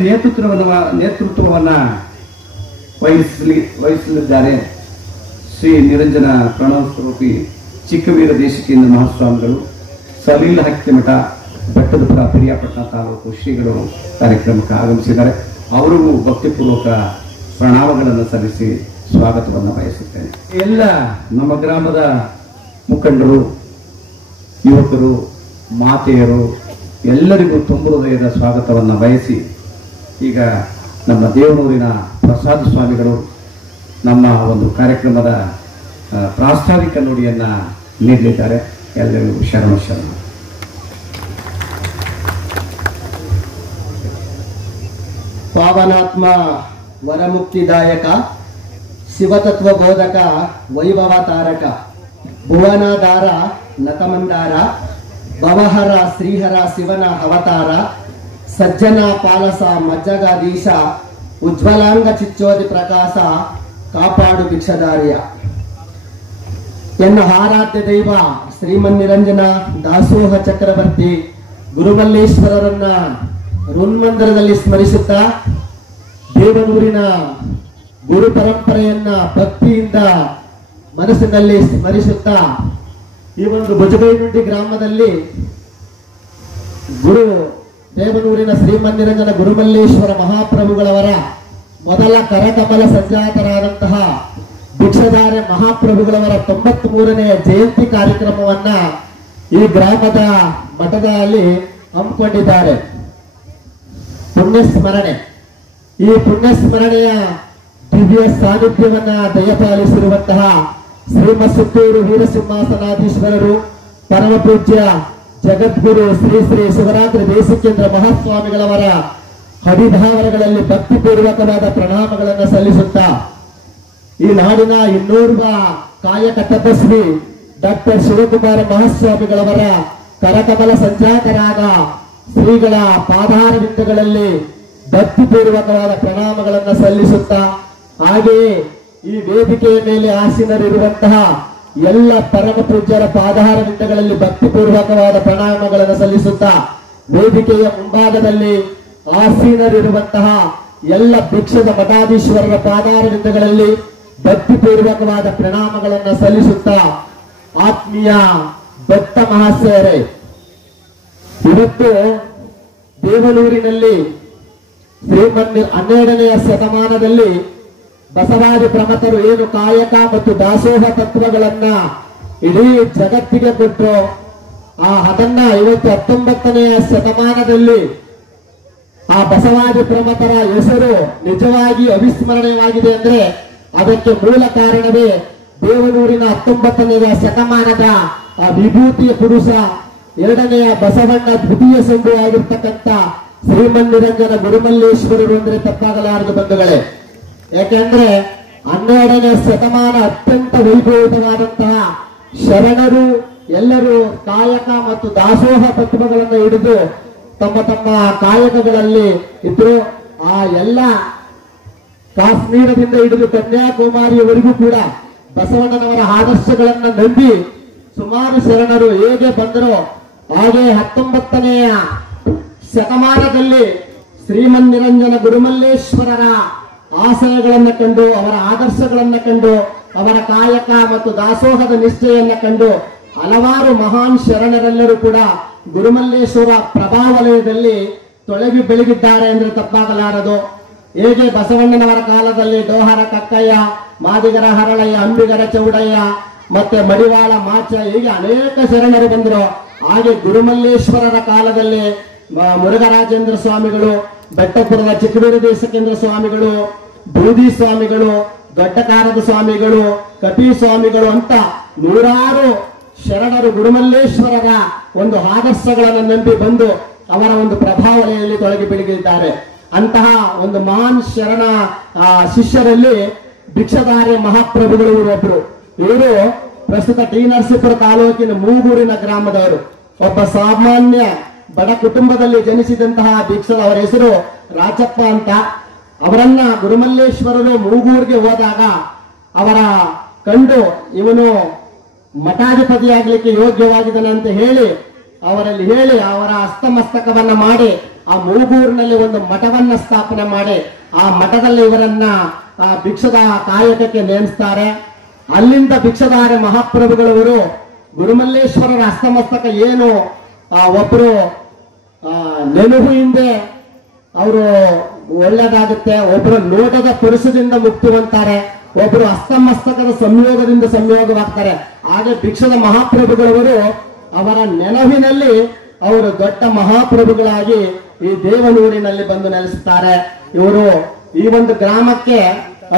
ನೇತೃತ್ವವನ್ನ ವಹಿಸಲಿದ್ದಾರೆ ಶ್ರೀ ನಿರಂಜನ ಪ್ರಣವ ಸ್ವರೂಪಿ ಚಿಕ್ಕವೀರ ದೇಶಿಕೇಂದ್ರ ಮಹಾಸ್ವಾಮಿಗಳು, ಸಲೀಲ ಹಕ್ಕಿಮಠ, ಬೆಟ್ಟದಪುರ, ಪಿರಿಯಾಪಟ್ಟಣ ತಾಲೂಕು ಶ್ರೀಗಳು ಕಾರ್ಯಕ್ರಮಕ್ಕೆ ಆಗಮಿಸಿದ್ದಾರೆ. ಅವರಿಗೂ ಭಕ್ತಿಪೂರ್ವಕ ಪ್ರಣಾಮಗಳನ್ನು ಸಲ್ಲಿಸಿ ಸ್ವಾಗತವನ್ನು ಬಯಸುತ್ತೇನೆ. ಎಲ್ಲ ನಮ್ಮ ಗ್ರಾಮದ ಮುಖಂಡರು, ಯುವಕರು, ಮಾತೆಯರು ಎಲ್ಲರಿಗೂ ತುಂಬ ಹೃದಯದ ಸ್ವಾಗತವನ್ನು ಬಯಸಿ ಈಗ ನಮ್ಮ ದೇವನೂರಿನ ಪ್ರಸಾದ ಸ್ವಾಮಿಗಳು ನಮ್ಮ ಒಂದು ಕಾರ್ಯಕ್ರಮದ ಪ್ರಾಸ್ತಾವಿಕ ನುಡಿಯನ್ನ ನೀಡಲಿದ್ದಾರೆ. ಎಲ್ಲರಿಗೂ ಶರಣ. ಪಾವನಾತ್ಮ ವರಮುಕ್ತಿದಾಯಕ ಶಿವತತ್ವ ಬೋಧಕ ವೈಭವ ತಾರಕ ಭುವನಾಧಾರ ನತಮಂದಾರ ಭವಹರ ಶ್ರೀಹರ ಶಿವನ ಅವತಾರ ಸಜ್ಜನ ಪಾಲಸ ಮಜ್ಜಗಾಧೀಶ ಉಜ್ವಲಾಂಗ ಚಿಚ್ಚೋದಿ ಪ್ರಕಾಶ ಕಾಪಾಡು ಭಿಕ್ಷದಾರಿಯ ಎನ್ನ ಆರಾಧ್ಯ ದೈವ ಶ್ರೀಮನ್ನಿರಂಜನ ದಾಸೋಹ ಚಕ್ರವರ್ತಿ ಗುರುಮಲ್ಲೇಶ್ವರರನ್ನ ಋನ್ಮಂದಿರದಲ್ಲಿ ಸ್ಮರಿಸುತ್ತಾ ದೇವನೂರಿನ ಗುರು ಪರಂಪರೆಯನ್ನ ಭಕ್ತಿಯಿಂದ ಮನಸ್ಸಿನಲ್ಲಿ ಸ್ಮರಿಸುತ್ತಾ ಈ ಒಂದು ಭುಜಗೈನುಂಡಿ ಗ್ರಾಮದಲ್ಲಿ ಗುರು ದೇವನೂರಿನ ಶ್ರೀಮನ್ನಿರಂಜನ ಗುರುಮಲ್ಲೇಶ್ವರ ಮಹಾಪ್ರಭುಗಳವರ ಮೊದಲ ಕರಕಮಲ ಸಂಜಾತರಾದಂತಹ ಭಿಕ್ಷಧಾರೆ ಮಹಾಪ್ರಭುಗಳವರ 93ನೇ ಜಯಂತಿ ಕಾರ್ಯಕ್ರಮವನ್ನ ಈ ಗ್ರಾಮದ ಮಠದಲ್ಲಿ ಹಮ್ಮಿಕೊಂಡಿದ್ದಾರೆ. ಪುಣ್ಯಸ್ಮರಣೆ. ಈ ಪುಣ್ಯಸ್ಮರಣೆಯ ದಿವ್ಯ ಸಾನ್ನಿಧ್ಯವನ್ನ ದಯಪಾಲಿಸಿರುವಂತಹ ಶ್ರೀಮತ್ ಸುತ್ತೂರು ವೀರಸಿಂಹಾಸನಾಧೀಶ್ವರರು ಪರಮ ಪೂಜ್ಯ ಜಗದ್ಗುರು ಶ್ರೀ ಶ್ರೀ ಶಿವರಾತ್ರಿ ದೇಶಿಕೇಂದ್ರ ಮಹಾಸ್ವಾಮಿಗಳವರ ಹರಿಧಾವರಗಳಲ್ಲಿ ಭಕ್ತಿಪೂರ್ವಕವಾದ ಪ್ರಣಾಮಗಳನ್ನು ಸಲ್ಲಿಸುತ್ತಾ ಈ ನಾಡಿನ ಇನ್ನೋರ್ವ ಕಾಯಕ ತಪಸ್ವಿ ಡಾಕ್ಟರ್ ಶಿವಕುಮಾರ ಮಹಾಸ್ವಾಮಿಗಳವರ ಕರಕಮಲ ಸಂಜಾತರಾದ ಶ್ರೀಗಳ ಪಾದಾರವಿಂದಗಳಲ್ಲಿ ಭಕ್ತಿಪೂರ್ವಕವಾದ ಪ್ರಣಾಮಗಳನ್ನು ಸಲ್ಲಿಸುತ್ತಾ ಹಾಗೆಯೇ ಈ ವೇದಿಕೆಯ ಮೇಲೆ ಆಸೀನರಿರುವಂತಹ ಎಲ್ಲ ಪರಮ ಪೂಜ್ಯರ ಪಾದಾರವಿಂದಗಳಲ್ಲಿ ಭಕ್ತಿಪೂರ್ವಕವಾದ ಪ್ರಣಾಮಗಳನ್ನು ಸಲ್ಲಿಸುತ್ತಾ ವೇದಿಕೆಯ ಮುಂಭಾಗದಲ್ಲಿ ಆಸೀನರಿರುವಂತಹ ಎಲ್ಲ ಭಿಕ್ಷದ ಮಠಾಧೀಶ್ವರರ ಪಾದಾರವಿಂದಗಳಲ್ಲಿ ಭಕ್ತಿಪೂರ್ವಕವಾದ ಪ್ರಣಾಮಗಳನ್ನು ಸಲ್ಲಿಸುತ್ತಾ ಆತ್ಮೀಯ ಭಕ್ತ ಮಹಾಶಯರೇ, ಇವತ್ತು ದೇವನೂರಿನಲ್ಲಿ 12ನೇ ಶತಮಾನದಲ್ಲಿ ಬಸವಾದಿ ಪ್ರಮಥರು ಏನು ಕಾಯಕ ಮತ್ತು ದಾಸೋಹ ತತ್ವಗಳನ್ನ ಇಡೀ ಜಗತ್ತಿಗೆ ಕೊಟ್ಟರು, ಅದನ್ನ ಇವತ್ತು 19ನೇ ಶತಮಾನದಲ್ಲಿ ಆ ಬಸವಾದಿ ಪ್ರಮಥರ ಹೆಸರು ನಿಜವಾಗಿ ಅವಿಸ್ಮರಣೀಯವಾಗಿದೆ ಅಂದ್ರೆ ಅದಕ್ಕೆ ಮೂಲ ಕಾರಣವೇ ದೇವನೂರಿನ 19ನೇ ಶತಮಾನದ ವಿಭೂತಿಯ ಪುರುಷ 2ನೇ ಬಸವಣ್ಣ ದ್ವಿತೀಯ ಸಂಭು ಆಗಿರ್ತಕ್ಕಂಥ ಶ್ರೀಮನ್ನಿರಂಜನ ಗುರುಮಲ್ಲೇಶ್ವರರು ಅಂದ್ರೆ ತಪ್ಪಾಗಲಾರದು ಬಂಧುಗಳೇ. ಯಾಕೆಂದ್ರೆ 12ನೇ ಶತಮಾನ ಅತ್ಯಂತ ವೈಭವಿತವಾದಂತಹ ಶರಣರು ಎಲ್ಲರೂ ಕಾಯಕ ಮತ್ತು ದಾಸೋಹ ತತ್ವಗಳನ್ನು ಹಿಡಿದು ತಮ್ಮ ತಮ್ಮ ಕಾಯಕಗಳಲ್ಲಿ ಇದ್ರು. ಆ ಎಲ್ಲ ಕಾಶ್ಮೀರದಿಂದ ಹಿಡಿದು ಕನ್ಯಾಕುಮಾರಿಯವರೆಗೂ ಕೂಡ ಬಸವಣ್ಣನವರ ಆದರ್ಶಗಳನ್ನ ನಂಬಿ ಸುಮಾರು ಶರಣರು ಹೇಗೆ ಬಂದರೋ ಹಾಗೆ 19ನೇ ಶತಮಾನದಲ್ಲಿ ಶ್ರೀಮನ್ನಿರಂಜನ ಗುರುಮಲ್ಲೇಶ್ವರರ ಆಶಯಗಳನ್ನ ಕಂಡು ಅವರ ಆದರ್ಶಗಳನ್ನ ಕಂಡು ಅವರ ಕಾಯಕ ಮತ್ತು ದಾಸೋಹದ ನಿಷ್ಠೆಯನ್ನ ಕಂಡು ಹಲವಾರು ಮಹಾನ್ ಶರಣರೆಲ್ಲರೂ ಕೂಡ ಗುರುಮಲ್ಲೇಶ್ವರ ಪ್ರಭಾವಲಯದಲ್ಲಿ ತೊಳಗಿ ಬೆಳಗಿದ್ದಾರೆ ಅಂದ್ರೆ ತಪ್ಪಾಗಲಾರದು. ಹೇಗೆ ಬಸವಣ್ಣನವರ ಕಾಲದಲ್ಲಿ ಡೋಹರ ಕಕ್ಕಯ್ಯ, ಮಾದಿಗರ ಹರಳಯ್ಯ, ಅಂಬಿಗರ ಚೌಡಯ್ಯ, ಮತ್ತೆ ಮಡಿವಾಳ ಮಾಚ ಹೀಗೆ ಅನೇಕ ಶರಣರು ಬಂದರು. ಹಾಗೆ ಗುರುಮಲ್ಲೇಶ್ವರರ ಕಾಲದಲ್ಲಿ ಮುರುಘರಾಜೇಂದ್ರ ಸ್ವಾಮಿಗಳು, ಬೆಟ್ಟಪುರದ ಚಿಕ್ಕಬೀರ ದೇಶಕೇಂದ್ರ ಸ್ವಾಮಿಗಳು, ಬೂದಿ ಸ್ವಾಮಿಗಳು, ದೊಡ್ಡಕಾರದ ಸ್ವಾಮಿಗಳು, ಕಪಿ ಸ್ವಾಮಿಗಳು ಅಂತ ನೂರಾರು ಶರಣರು ಗುರುಮಲ್ಲೇಶ್ವರರ ಒಂದು ಆದರ್ಶಗಳನ್ನು ನಂಬಿ ಬಂದು ಅವರ ಒಂದು ಪ್ರಭಾವನೆಯಲ್ಲಿ ತೊಳಗಿ ಬೆಳಗಿದ್ದಾರೆ. ಅಂತಹ ಒಂದು ಮಹಾನ್ ಶರಣ ಶಿಷ್ಯರಲ್ಲಿ ಭಿಕ್ಷಧಾರಿ ಮಹಾಪ್ರಭುಗಳು ಒಬ್ಬರು. ಇವರು ಪ್ರಸ್ತುತ ಟಿ ನರಸೀಪುರ ತಾಲೂಕಿನ ಮೂಗೂರಿನ ಗ್ರಾಮದವರು. ಒಬ್ಬ ಸಾಮಾನ್ಯ ಬಡ ಕುಟುಂಬದಲ್ಲಿ ಜನಿಸಿದಂತಹ ಭಿಕ್ಷದ ಅವರ ಹೆಸರು ರಾಜಪ್ಪ ಅಂತ. ಅವರನ್ನ ಗುರುಮಲ್ಲೇಶ್ವರರು ಮೂಗೂರಿಗೆ ಹೋದಾಗ ಅವರ ಕಂಡು ಇವನು ಮಠಾಧಿಪತಿಯಾಗಲಿಕ್ಕೆ ಯೋಗ್ಯವಾಗಿದ್ದಾನೆ ಅಂತ ಹೇಳಿ ಅವರಲ್ಲಿ ಹೇಳಿ ಅವರ ಹಸ್ತಮಸ್ತಕವನ್ನ ಮಾಡಿ ಆ ಮೂಗೂರಿನಲ್ಲಿ ಒಂದು ಮಠವನ್ನ ಸ್ಥಾಪನೆ ಮಾಡಿ ಆ ಮಠದಲ್ಲಿ ಇವರನ್ನ ಭಿಕ್ಷದ ಕಾಯಕಕ್ಕೆ ನೇಮಿಸ್ತಾರೆ. ಅಲ್ಲಿಂದ ಭಿಕ್ಷಧಾರಿ ಮಹಾಪ್ರಭುಗಳವರು ಗುರುಮಲ್ಲೇಶ್ವರರ ಹಸ್ತಮಸ್ತಕ ಏನು ಒಬ್ರು ನೆನಹು ಹಿಂದೆ ಅವರು ಒಳ್ಳೇದಾಗುತ್ತೆ, ಒಬ್ರು ನೋಟದ ಪುರುಷದಿಂದ ಮುಕ್ತಿ ಹೊಂದ್ತಾರೆ, ಒಬ್ರು ಹಸ್ತಮಸ್ತಕದ ಸಂಯೋಗದಿಂದ ಸಂಯೋಗವಾಗ್ತಾರೆ. ಹಾಗೆ ಭಿಕ್ಷದ ಮಹಾಪ್ರಭುಗಳವರು ಅವರ ನೆನಹಿನಲ್ಲಿ ಅವರು ದೊಡ್ಡ ಮಹಾಪ್ರಭುಗಳಾಗಿ ಈ ದೇವನೂರಿನಲ್ಲಿ ಬಂದು ನೆಲೆಸುತ್ತಾರೆ. ಇವರು ಈ ಒಂದು ಗ್ರಾಮಕ್ಕೆ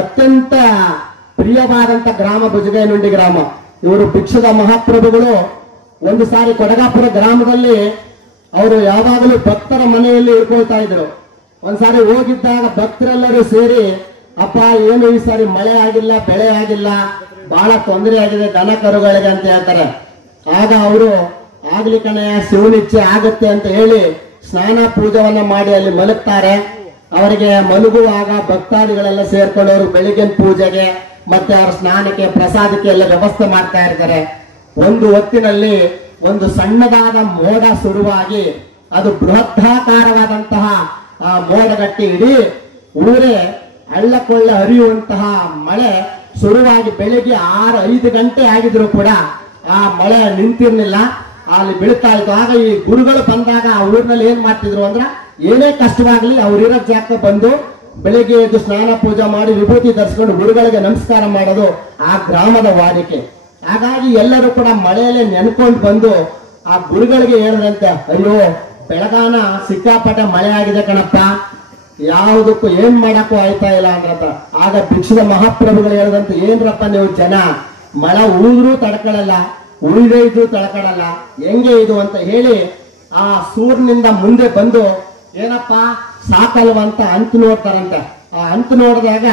ಅತ್ಯಂತ ಪ್ರಿಯವಾದಂತ ಗ್ರಾಮ ಭುಜಗೇನುಂಡಿ ಗ್ರಾಮ. ಇವರು ಭಿಕ್ಷದ ಮಹಾಪ್ರಭುಗಳು ಒಂದು ಸಾರಿ ಕೊಡಗಾಪುರ ಗ್ರಾಮದಲ್ಲಿ ಅವರು ಯಾವಾಗಲೂ ಭಕ್ತರ ಮನೆಯಲ್ಲಿ ಇಳ್ಕೊಳ್ತಾ ಇದ್ರು. ಒಂದ್ಸಾರಿ ಹೋಗಿದ್ದಾಗ ಭಕ್ತರೆಲ್ಲರೂ ಸೇರಿ, ಅಪ್ಪ ಏನು ಈ ಸಾರಿ ಮಳೆ ಆಗಿಲ್ಲ, ಬೆಳೆ ಆಗಿಲ್ಲ, ಬಹಳ ತೊಂದರೆ ಆಗಿದೆ ದನ ಕರುಗಳಿಗೆ ಅಂತ ಹೇಳ್ತಾರೆ. ಆಗ ಅವರು ಆಗ್ಲಿ ಕಣೆಯ ಶಿವನಿಚ್ಛೆ ಆಗತ್ತೆ ಅಂತ ಹೇಳಿ ಸ್ನಾನ ಪೂಜವನ್ನ ಮಾಡಿ ಅಲ್ಲಿ ಮಲಗ್ತಾರೆ. ಅವರಿಗೆ ಮಲಗುವಾಗ ಭಕ್ತಾದಿಗಳೆಲ್ಲ ಸೇರ್ಕೊಂಡವರು ಬೆಳಿಗ್ಗಿನ ಪೂಜೆಗೆ ಮತ್ತೆ ಅವರ ಸ್ನಾನಕ್ಕೆ ಪ್ರಸಾದಕ್ಕೆ ಎಲ್ಲ ವ್ಯವಸ್ಥೆ ಮಾಡ್ತಾ ಇರ್ತಾರೆ. ಒಂದು ಹೊತ್ತಿನಲ್ಲಿ ಒಂದು ಸಣ್ಣದಾದ ಮೋಡ ಶುರುವಾಗಿ ಅದು ಬೃಹದಾಕಾರವಾದಂತಹ ಮೋಡಗಟ್ಟಿ ಇಡೀ ಊರೇ ಹಳ್ಳಕೊಳ್ಳ ಹರಿಯುವಂತಹ ಮಳೆ ಶುರುವಾಗಿ ಬೆಳಿಗ್ಗೆ 6-5 ಗಂಟೆ ಆಗಿದ್ರು ಕೂಡ ಆ ಮಳೆ ನಿಂತಿರ್ಲಿಲ್ಲ, ಅಲ್ಲಿ ಬೀಳ್ತಾ ಇತ್ತು. ಆಗ ಈ ಗುರುಗಳು ಬಂದಾಗ ಆ ಊರಿನಲ್ಲಿ ಏನ್ ಮಾಡ್ತಿದ್ರು ಅಂದ್ರ ಏನೇ ಕಷ್ಟವಾಗ್ಲಿ ಅವ್ರಿರೋ ಜಾಗಕ್ಕೆ ಬಂದು ಬೆಳಿಗ್ಗೆ ಎದ್ದು ಸ್ನಾನ ಪೂಜೆ ಮಾಡಿ ವಿಭೂತಿ ಧರಿಸ್ಕೊಂಡು ಗುರುಗಳಿಗೆ ನಮಸ್ಕಾರ ಮಾಡೋದು ಆ ಗ್ರಾಮದ ವಾಡಿಕೆ. ಹಾಗಾಗಿ ಎಲ್ಲರೂ ಕೂಡ ಮಳೆಯಲ್ಲೇ ನೆನ್ಕೊಂಡು ಬಂದು ಆ ಗುರುಗಳಿಗೆ ಹೇಳಿದ್ರಂತೆ, ಅಯ್ಯೋ ಬೆಳಗಾನ ಸಿಕ್ಕಾಪಟ್ಟೆ ಮಳೆ ಆಗಿದೆ ಕಣಪ್ಪ, ಯಾವುದಕ್ಕೂ ಏನ್ ಮಾಡಕ್ಕೂ ಆಯ್ತಾ ಇಲ್ಲ ಅಂದ್ರಪ್ಪ. ಆಗ ಭಿಕ್ಷದ ಮಹಾಪ್ರಭುಗಳು ಹೇಳಿದಂತೆ, ಏನ್ರಪ್ಪ ನೀವು ಜನ ಮಳೆ ಉಳಿದ್ರೂ ತಡ್ಕೊಳ್ಳಲ್ಲ, ಉಳಿದೇ ಇದ್ರು ತಡ್ಕೊಳ್ಳಲ್ಲ, ಹೆಂಗೆ ಇದು ಅಂತ ಹೇಳಿ ಆ ಸೂರ್ಯನಿಂದ ಮುಂದೆ ಬಂದು ಏನಪ್ಪ ಸಾಕಲ್ವಂತ ಅಂತು ನೋಡ್ತಾರಂತೆ. ಆ ಅಂತು ನೋಡಿದಾಗ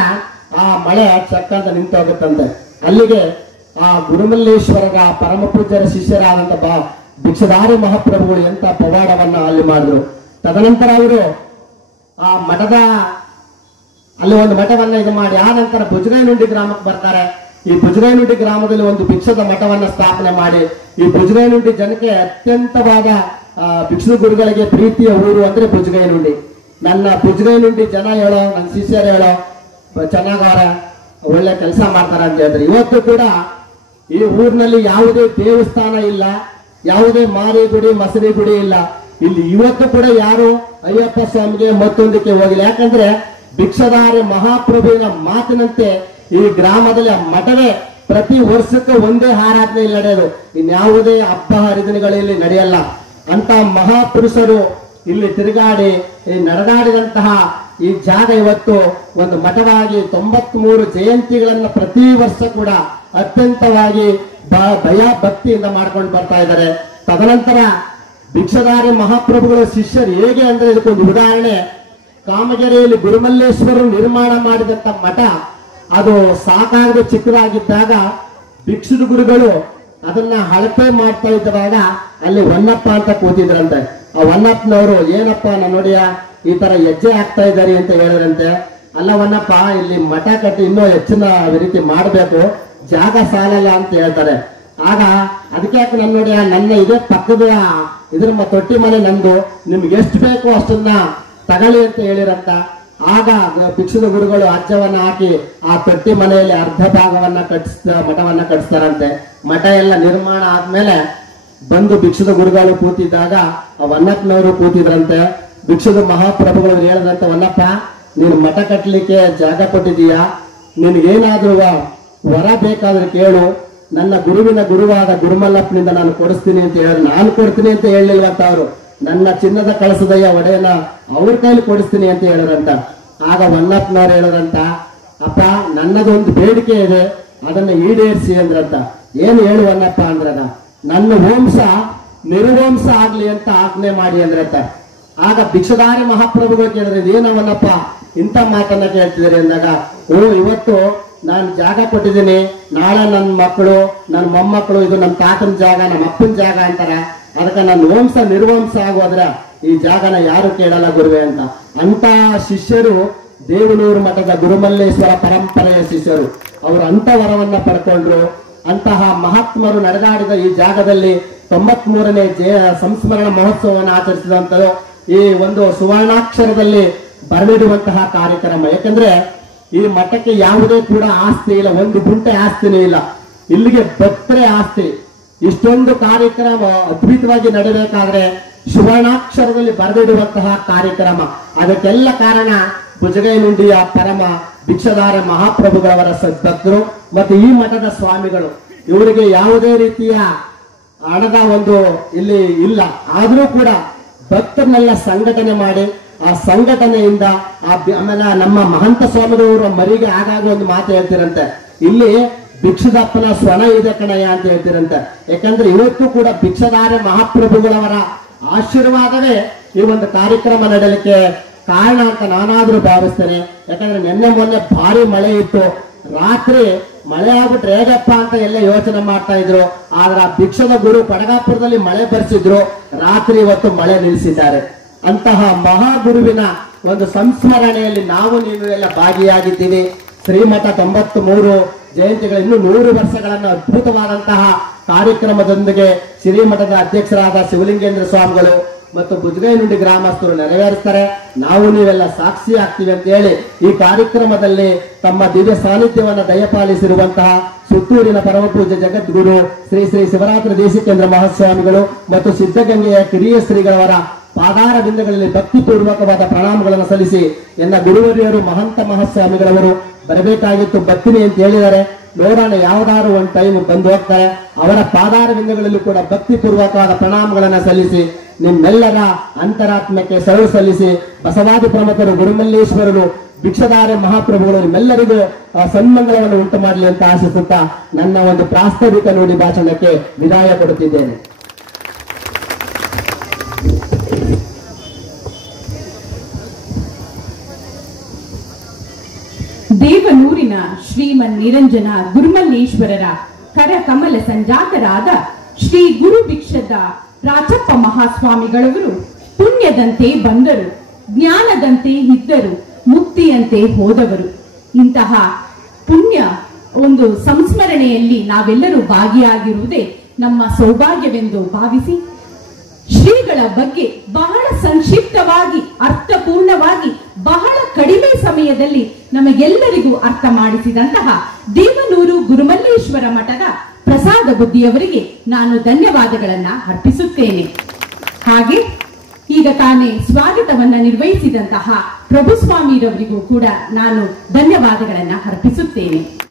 ಆ ಮಳೆ ಚಕ್ಕಂತ ನಿಂತೋಗುತ್ತಂತೆ. ಅಲ್ಲಿಗೆ ಆ ಗುರುಮಲ್ಲೇಶ್ವರರ ಪರಮ ಪೂಜ್ಯರ ಶಿಷ್ಯರಾದಂತ ಭಿಕ್ಷಧಾರಿ ಮಹಾಪ್ರಭುಗಳು ಎಂತ ಪವಾಡವನ್ನ ಅಲ್ಲಿ ಮಾಡಿದ್ರು. ತದನಂತರ ಅವರು ಆ ಮಠದ ಅಲ್ಲಿ ಒಂದು ಮಠವನ್ನ ಇದು ಮಾಡಿ ಆ ನಂತರ ಭುಜಗೇನುಂಡಿ ಗ್ರಾಮಕ್ಕೆ ಬರ್ತಾರೆ. ಈ ಭುಜಗೇನುಂಡಿ ಗ್ರಾಮದಲ್ಲಿ ಒಂದು ಭಿಕ್ಷದ ಮಠವನ್ನ ಸ್ಥಾಪನೆ ಮಾಡಿ ಈ ಭುಜಗೇನುಂಡಿ ಜನಕ್ಕೆ ಅತ್ಯಂತವಾದ ಭಿಕ್ಷು ಗುರುಗಳಿಗೆ ಪ್ರೀತಿಯ ಊರು ಅಂದ್ರೆ ಭುಜಗೇನುಂಡಿ. ನನ್ನ ಭುಜಗೇನುಂಡಿ ಜನ ಹೇಳೋ, ನನ್ನ ಶಿಷ್ಯರು ಹೇಳೋ ಚೆನ್ನಾಗವರ, ಒಳ್ಳೆ ಕೆಲಸ ಮಾಡ್ತಾರೆ ಅಂತ ಹೇಳಿದ್ರೆ ಇವತ್ತು ಕೂಡ ಈ ಊರಿನಲ್ಲಿ ಯಾವುದೇ ದೇವಸ್ಥಾನ ಇಲ್ಲ, ಯಾವುದೇ ಮಾರಿ ಗುಡಿ ಮಸರಿ ಗುಡಿ ಇಲ್ಲ. ಇಲ್ಲಿ ಇವತ್ತು ಕೂಡ ಯಾರು ಅಯ್ಯಪ್ಪ ಸ್ವಾಮಿಗೆ ಮತ್ತೊಂದಕ್ಕೆ ಹೋಗಿಲ್ಲ. ಯಾಕಂದ್ರೆ ಭಿಕ್ಷಾಧಾರಿ ಮಹಾಪ್ರಭುವಿನ ಮಾತಿನಂತೆ ಈ ಗ್ರಾಮದಲ್ಲಿ ಆ ಮಠವೇ ಪ್ರತಿ ವರ್ಷಕ್ಕೆ ಒಂದೇ ಆರಾಧನೆ ಇಲ್ಲಿ ನಡೆಯೋದು, ಇನ್ಯಾವುದೇ ಹಬ್ಬ ಹರಿದಿನಗಳಲ್ಲಿ ನಡೆಯಲ್ಲ. ಅಂತ ಮಹಾಪುರುಷರು ಇಲ್ಲಿ ತಿರುಗಾಡಿ ನಡೆದಾಡಿದಂತಹ ಈ ಜಾಗ ಇವತ್ತು ಒಂದು ಮಠವಾಗಿ 93 ಜಯಂತಿಗಳನ್ನ ಪ್ರತಿ ವರ್ಷ ಕೂಡ ಅತ್ಯಂತವಾಗಿ ಭಯ ಭಕ್ತಿಯಿಂದ ಮಾಡ್ಕೊಂಡು ಬರ್ತಾ ಇದ್ದಾರೆ. ತದನಂತರ ಭಿಕ್ಷಾಧಾರಿ ಮಹಾಪ್ರಭುಗಳ ಶಿಷ್ಯರು ಹೇಗೆ ಅಂದ್ರೆ ಇದಕ್ಕೊಂದು ಉದಾಹರಣೆ, ಕಾಮಗೆರೆಯಲ್ಲಿ ಗುರುಮಲ್ಲೇಶ್ವರರು ನಿರ್ಮಾಣ ಮಾಡಿದಂತ ಮಠ ಅದು ಸಾಕಾಗದೆ ಚಿಕ್ಕದಾಗಿದ್ದಾಗ ಭಿಕ್ಷುದ ಗುರುಗಳು ಅದನ್ನ ಅಳತೆ ಮಾಡ್ತಾ ಇದ್ದಾಗ ಅಲ್ಲಿ ಹೊನ್ನಪ್ಪ ಅಂತ ಕೂತಿದ್ರಂತೆ. ಆ ಹೊನ್ನಪ್ಪನವರು ಏನಪ್ಪ ನೋಡಿಯ ಈ ತರ ಹೆಜ್ಜೆ ಆಗ್ತಾ ಇದ್ದಾರೆ ಅಂತ ಹೇಳಿದ್ರಂತೆ. ಅಲ್ಲ ಹೊನ್ನಪ್ಪ, ಇಲ್ಲಿ ಮಠ ಕಟ್ಟಿ ಇನ್ನೂ ಹೆಚ್ಚಿನ ರೀತಿ ಮಾಡಬೇಕು, ಜಾಗ ಸಾಲಲ್ಲ ಅಂತ ಹೇಳ್ತಾರೆ. ಆಗ ಅದಕ್ಕೆ ಯಾಕೆ ನನ್ನ ನೋಡಿ ನನ್ನ ಇದೇ ಪಕ್ಕದ ಇದ್ರ ತೊಟ್ಟಿ ಮನೆ ನಂದು, ನಿಮ್ಗೆ ಎಷ್ಟು ಬೇಕೋ ಅಷ್ಟನ್ನ ತಗೊಳ್ಳಿ ಅಂತ ಹೇಳಿರಂತ. ಆಗ ಭಿಕ್ಷುದ ಗುರುಗಳು ಅಜ್ಜವನ್ನ ಹಾಕಿ ಆ ತೊಟ್ಟಿ ಮನೆಯಲ್ಲಿ ಅರ್ಧ ಭಾಗವನ್ನ ಮಠವನ್ನ ಕಟ್ಟಿಸ್ತಾರಂತೆ. ಮಠ ಎಲ್ಲ ನಿರ್ಮಾಣ ಆದ್ಮೇಲೆ ಬಂದು ಭಿಕ್ಷುದ ಗುರುಗಳು ಕೂತಿದ್ದಾಗ ಆ ಹೊನ್ನಪ್ಪನವರು ಕೂತಿದ್ರಂತೆ. ಭಿಕ್ಷುದ ಮಹಾಪ್ರಭುಗಳು ಹೇಳಿದ್ರಂತೆ, ಹೊನ್ನಪ್ಪ ನೀನು ಮಠ ಕಟ್ಟಲಿಕ್ಕೆ ಜಾಗ ಕೊಟ್ಟಿದೀಯಾ, ನಿನ್ಗೇನಾದ್ರೂ ವರ ಬೇಕಾದ್ರೆ ಕೇಳು, ನನ್ನ ಗುರುವಿನ ಗುರುವಾದ ಗುರುಮಲ್ಲಪ್ಪನಿಂದ ನಾನು ಕೊಡಿಸ್ತೀನಿ ಅಂತ ಹೇಳಿದ್ರು. ನಾನು ಕೊಡ್ತೀನಿ ಅಂತ ಹೇಳಿಲ್ವಂತ ಅವರು, ನನ್ನ ಚಿನ್ನದ ಕಳಸದಯ್ಯ ಒಡೆಯನ ಅವ್ರ ಕೈಲಿ ಕೊಡಿಸ್ತೀನಿ ಅಂತ ಹೇಳಿದ್ರಂತ. ಆಗ ಹೊನ್ನಪ್ಪನವ್ರು ಹೇಳಿದ್ರಂತ, ಅಪ್ಪ ನನ್ನದೊಂದು ಬೇಡಿಕೆ ಇದೆ, ಅದನ್ನ ಈಡೇರಿಸಿ ಅಂದ್ರಂತ. ಏನು ಹೇಳುವನ್ನಪ್ಪ ಅಂದ್ರದ, ನನ್ನ ವಂಶ ನಿರ್ವಂಶ ಆಗ್ಲಿ ಅಂತ ಆಜ್ಞೆ ಮಾಡಿ ಅಂದ್ರಂತ. ಆಗ ಭಿಕ್ಷಾಧಾರಿ ಮಹಾಪ್ರಭುಗಳು ಕೇಳಿದ್ರೆ, ಏನವನ್ನಪ್ಪ ಇಂಥ ಮಾತನ್ನ ಕೇಳ್ತಿದ್ದಾರೆ ಅಂದಾಗ, ಓ ಇವತ್ತು ನಾನು ಜಾಗ ಕೊಟ್ಟಿದ್ದೀನಿ, ನಾಳೆ ನನ್ನ ಮಕ್ಕಳು ನನ್ನ ಮೊಮ್ಮಕ್ಕಳು ಇದು ನಮ್ಮ ತಾತನ ಜಾಗ ನಮ್ಮ ಅಪ್ಪನ ಜಾಗ ಅಂತಾರ, ಅದಕ್ಕೆ ನನ್ನ ವಂಶ ನಿರ್ವಂಶ ಆಗೋದ್ರ ಈ ಜಾಗನ ಯಾರು ಕೇಳಲ್ಲ ಗುರುವೆ ಅಂತ. ಅಂತ ಶಿಷ್ಯರು ದೇವನೂರು ಮಠದ ಗುರುಮಲ್ಲೇಶ್ವರ ಪರಂಪರೆಯ ಶಿಷ್ಯರು, ಅವರು ಅಂತ ವರವನ್ನ ಪಡ್ಕೊಂಡ್ರು. ಅಂತಹ ಮಹಾತ್ಮರು ನಡೆದಾಡಿದ ಈ ಜಾಗದಲ್ಲಿ 93ನೇ ಸಂಸ್ಮರಣ ಮಹೋತ್ಸವವನ್ನು ಆಚರಿಸಿದಂಥದ್ದು ಈ ಒಂದು ಸುವರ್ಣಾಕ್ಷರದಲ್ಲಿ ಬರೆದಿಡುವಂತಹ ಕಾರ್ಯಕ್ರಮ. ಯಾಕಂದ್ರೆ ಈ ಮಠಕ್ಕೆ ಯಾವುದೇ ಕೂಡ ಆಸ್ತಿ ಇಲ್ಲ, ಒಂದು ಗುಂಟೆ ಆಸ್ತಿನೇ ಇಲ್ಲ, ಇಲ್ಲಿಗೆ ಭಕ್ತರೇ ಆಸ್ತಿ. ಇಷ್ಟೊಂದು ಕಾರ್ಯಕ್ರಮ ಅದ್ಭುತವಾಗಿ ನಡೆಯಬೇಕಾದ್ರೆ ಸುವರ್ಣಾಕ್ಷರದಲ್ಲಿ ಬರೆದಿಡುವಂತಹ ಕಾರ್ಯಕ್ರಮ, ಅದಕ್ಕೆಲ್ಲ ಕಾರಣ ಭುಜಗೈನುಂಡಿಯ ಪರಮ ಭಿಕ್ಷಾಧಾರ ಮಹಾಪ್ರಭುಗಳವರ ಸದ್ಭಕ್ತರು ಮತ್ತು ಈ ಮಠದ ಸ್ವಾಮಿಗಳು. ಇವರಿಗೆ ಯಾವುದೇ ರೀತಿಯ ಹಣದ ಒಂದು ಇಲ್ಲಿ ಇಲ್ಲ, ಆದ್ರೂ ಕೂಡ ಭಕ್ತರನ್ನೆಲ್ಲ ಸಂಘಟನೆ ಮಾಡಿ ಆ ಸಂಘಟನೆಯಿಂದ ಆಮೇಲೆ ನಮ್ಮ ಮಹಂತ ಸ್ವಾಮಿಗಳವರ ಮರಿಗೆ ಆಗಾಗ ಒಂದು ಮಾತು ಹೇಳ್ತಿರಂತೆ, ಇಲ್ಲಿ ಭಿಕ್ಷುದಪ್ಪನ ಸ್ವನ ಇದೆ ಕಣಯ್ಯ ಅಂತ ಹೇಳ್ತಿರಂತೆ. ಯಾಕಂದ್ರೆ ಇವತ್ತು ಕೂಡ ಭಿಕ್ಷಾಧಾರಿ ಮಹಾಪ್ರಭುಗಳವರ ಆಶೀರ್ವಾದವೇ ಈ ಒಂದು ಕಾರ್ಯಕ್ರಮ ನಡೆಯಲಿಕ್ಕೆ ಕಾರಣ ಅಂತ ನಾನಾದ್ರೂ ಭಾವಿಸ್ತೇನೆ. ಯಾಕಂದ್ರೆ ನಿನ್ನೆ ಮೊನ್ನೆ ಭಾರಿ ಮಳೆ ಇತ್ತು, ರಾತ್ರಿ ಮಳೆ ಆಗ್ಬಿಟ್ರೆ ಹೇಗಪ್ಪ ಅಂತ ಎಲ್ಲ ಯೋಚನೆ ಮಾಡ್ತಾ ಇದ್ರು. ಆದ್ರೆ ಆ ಭಿಕ್ಷದ ಗುರು ಪಡಗಾಪುರದಲ್ಲಿ ಮಳೆ ಬರ್ಸಿದ್ರು, ರಾತ್ರಿ ಇವತ್ತು ಮಳೆ ನಿಲ್ಲಿಸಿದ್ದಾರೆ. ಅಂತಹ ಮಹಾಗುರುವಿನ ಒಂದು ಸಂಸ್ಮರಣೆಯಲ್ಲಿ ನಾವು ನೀವು ಎಲ್ಲ ಭಾಗಿಯಾಗಿದ್ದೀವಿ. ಶ್ರೀಮಠ 93 ಜಯಂತಿಗಳ ಇನ್ನೂ 100 ವರ್ಷಗಳನ್ನು ಅದ್ಭುತವಾದಂತಹ ಕಾರ್ಯಕ್ರಮದೊಂದಿಗೆ ಶ್ರೀಮಠದ ಅಧ್ಯಕ್ಷರಾದ ಶಿವಲಿಂಗೇಂದ್ರ ಸ್ವಾಮಿಗಳು ಮತ್ತು ಭುಜಗೈನುಂಡಿ ಗ್ರಾಮಸ್ಥರು ನೆರವೇರಿಸ್ತಾರೆ. ನಾವು ನೀವೆಲ್ಲ ಸಾಕ್ಷಿ ಆಗ್ತೀವಿ ಅಂತ ಹೇಳಿ ಈ ಕಾರ್ಯಕ್ರಮದಲ್ಲಿ ತಮ್ಮ ದಿವ್ಯ ಸಾನ್ನಿಧ್ಯವನ್ನು ದಯಪಾಲಿಸಿರುವಂತಹ ಸುತ್ತೂರಿನ ಪರಮಪೂಜ್ಯ ಜಗದ್ಗುರು ಶ್ರೀ ಶ್ರೀ ಶಿವರಾತ್ರಿ ದೇಶಿಕೇಂದ್ರ ಮಹಾಸ್ವಾಮಿಗಳು ಮತ್ತು ಸಿದ್ಧಗಂಗೆಯ ಕಿರಿಯ ಶ್ರೀಗಳವರ ಪಾದಾರ ಬಿಂದುಗಳಲ್ಲಿ ಭಕ್ತಿಪೂರ್ವಕವಾದ ಪ್ರಣಾಮಗಳನ್ನು ಸಲ್ಲಿಸಿ ಎನ್ನ ಗುರುವರಿಯರು ಮಹಂತ ಮಹಾಸ್ವಾಮಿಗಳವರು ಬರಬೇಕಾಗಿತ್ತು, ಬರ್ತೀನಿ ಅಂತ ಹೇಳಿದ್ದಾರೆ. ನೋಡೋಣ ಯಾವ್ದಾದ್ರು ಒಂದು ಟೈಮ್ ಬಂದು ಹೋಗ್ತಾರೆ. ಅವರ ಪಾದಾರ ಬಿಂದುಗಳಲ್ಲೂ ಕೂಡ ಭಕ್ತಿಪೂರ್ವಕವಾದ ಪ್ರಣಾಮಗಳನ್ನು ಸಲ್ಲಿಸಿ ನಿಮ್ಮೆಲ್ಲರ ಅಂತರಾತ್ಮಕ್ಕೆ ಸರಳು ಸಲ್ಲಿಸಿ ಬಸವಾದಿ ಪ್ರಮುಖರು ಗುರುಮಲ್ಲೇಶ್ವರರು ಭಿಕ್ಷಾಧಾರಿ ಮಹಾಪ್ರಭುಗಳು ನಿಮ್ಮೆಲ್ಲರಿಗೂ ಸನ್ಮಂಗಳವನ್ನು ಉಂಟು ಮಾಡಲಿ ಅಂತ ಆಶಿಸುತ್ತಾ ನನ್ನ ಒಂದು ಪ್ರಾಸ್ತಾವಿಕ ನುಡಿ ಭಾಷಣಕ್ಕೆ ವಿದಾಯ ಕೊಡುತ್ತಿದ್ದೇನೆ. ದೇವನೂರಿನ ಶ್ರೀಮನ್ ನಿರಂಜನ ಗುರುಮಲ್ಲೇಶ್ವರರ ಕರ ಕಮಲ ಸಂಜಾತರಾದ ಶ್ರೀ ಗುರು ಭಿಕ್ಷದ ರಾಚಪ್ಪ ಮಹಾಸ್ವಾಮಿಗಳವರು ಪುಣ್ಯದಂತೆ ಬಂದರು, ಜ್ಞಾನದಂತೆ ಇದ್ದರು, ಮುಕ್ತಿಯಂತೆ ಹೋದವರು. ಇಂತಹ ಪುಣ್ಯ ಒಂದು ಸಂಸ್ಮರಣೆಯಲ್ಲಿ ನಾವೆಲ್ಲರೂ ಭಾಗಿಯಾಗಿರುವುದೇ ನಮ್ಮ ಸೌಭಾಗ್ಯವೆಂದು ಭಾವಿಸಿ ಶ್ರೀಗಳ ಬಗ್ಗೆ ಬಹಳ ಸಂಕ್ಷಿಪ್ತವಾಗಿ ಅರ್ಥಪೂರ್ಣವಾಗಿ ಬಹಳ ಕಡಿಮೆ ಸಮಯದಲ್ಲಿ ನಮಗೆಲ್ಲರಿಗೂ ಅರ್ಥ ಮಾಡಿಸಿದಂತಹ ದೇವನೂರು ಗುರುಮಲ್ಲೇಶ್ವರ ಮಠದ ಪ್ರಸಾದ ಬುದ್ಧಿಯವರಿಗೆ ನಾನು ಧನ್ಯವಾದಗಳನ್ನ ಅರ್ಪಿಸುತ್ತೇನೆ. ಹಾಗೆ ಈಗ ತಾನೇ ಸ್ವಾಗತವನ್ನ ನಿರ್ವಹಿಸಿದಂತಹ ಪ್ರಭುಸ್ವಾಮಿರವರಿಗೂ ಕೂಡ ನಾನು ಧನ್ಯವಾದಗಳನ್ನ ಅರ್ಪಿಸುತ್ತೇನೆ.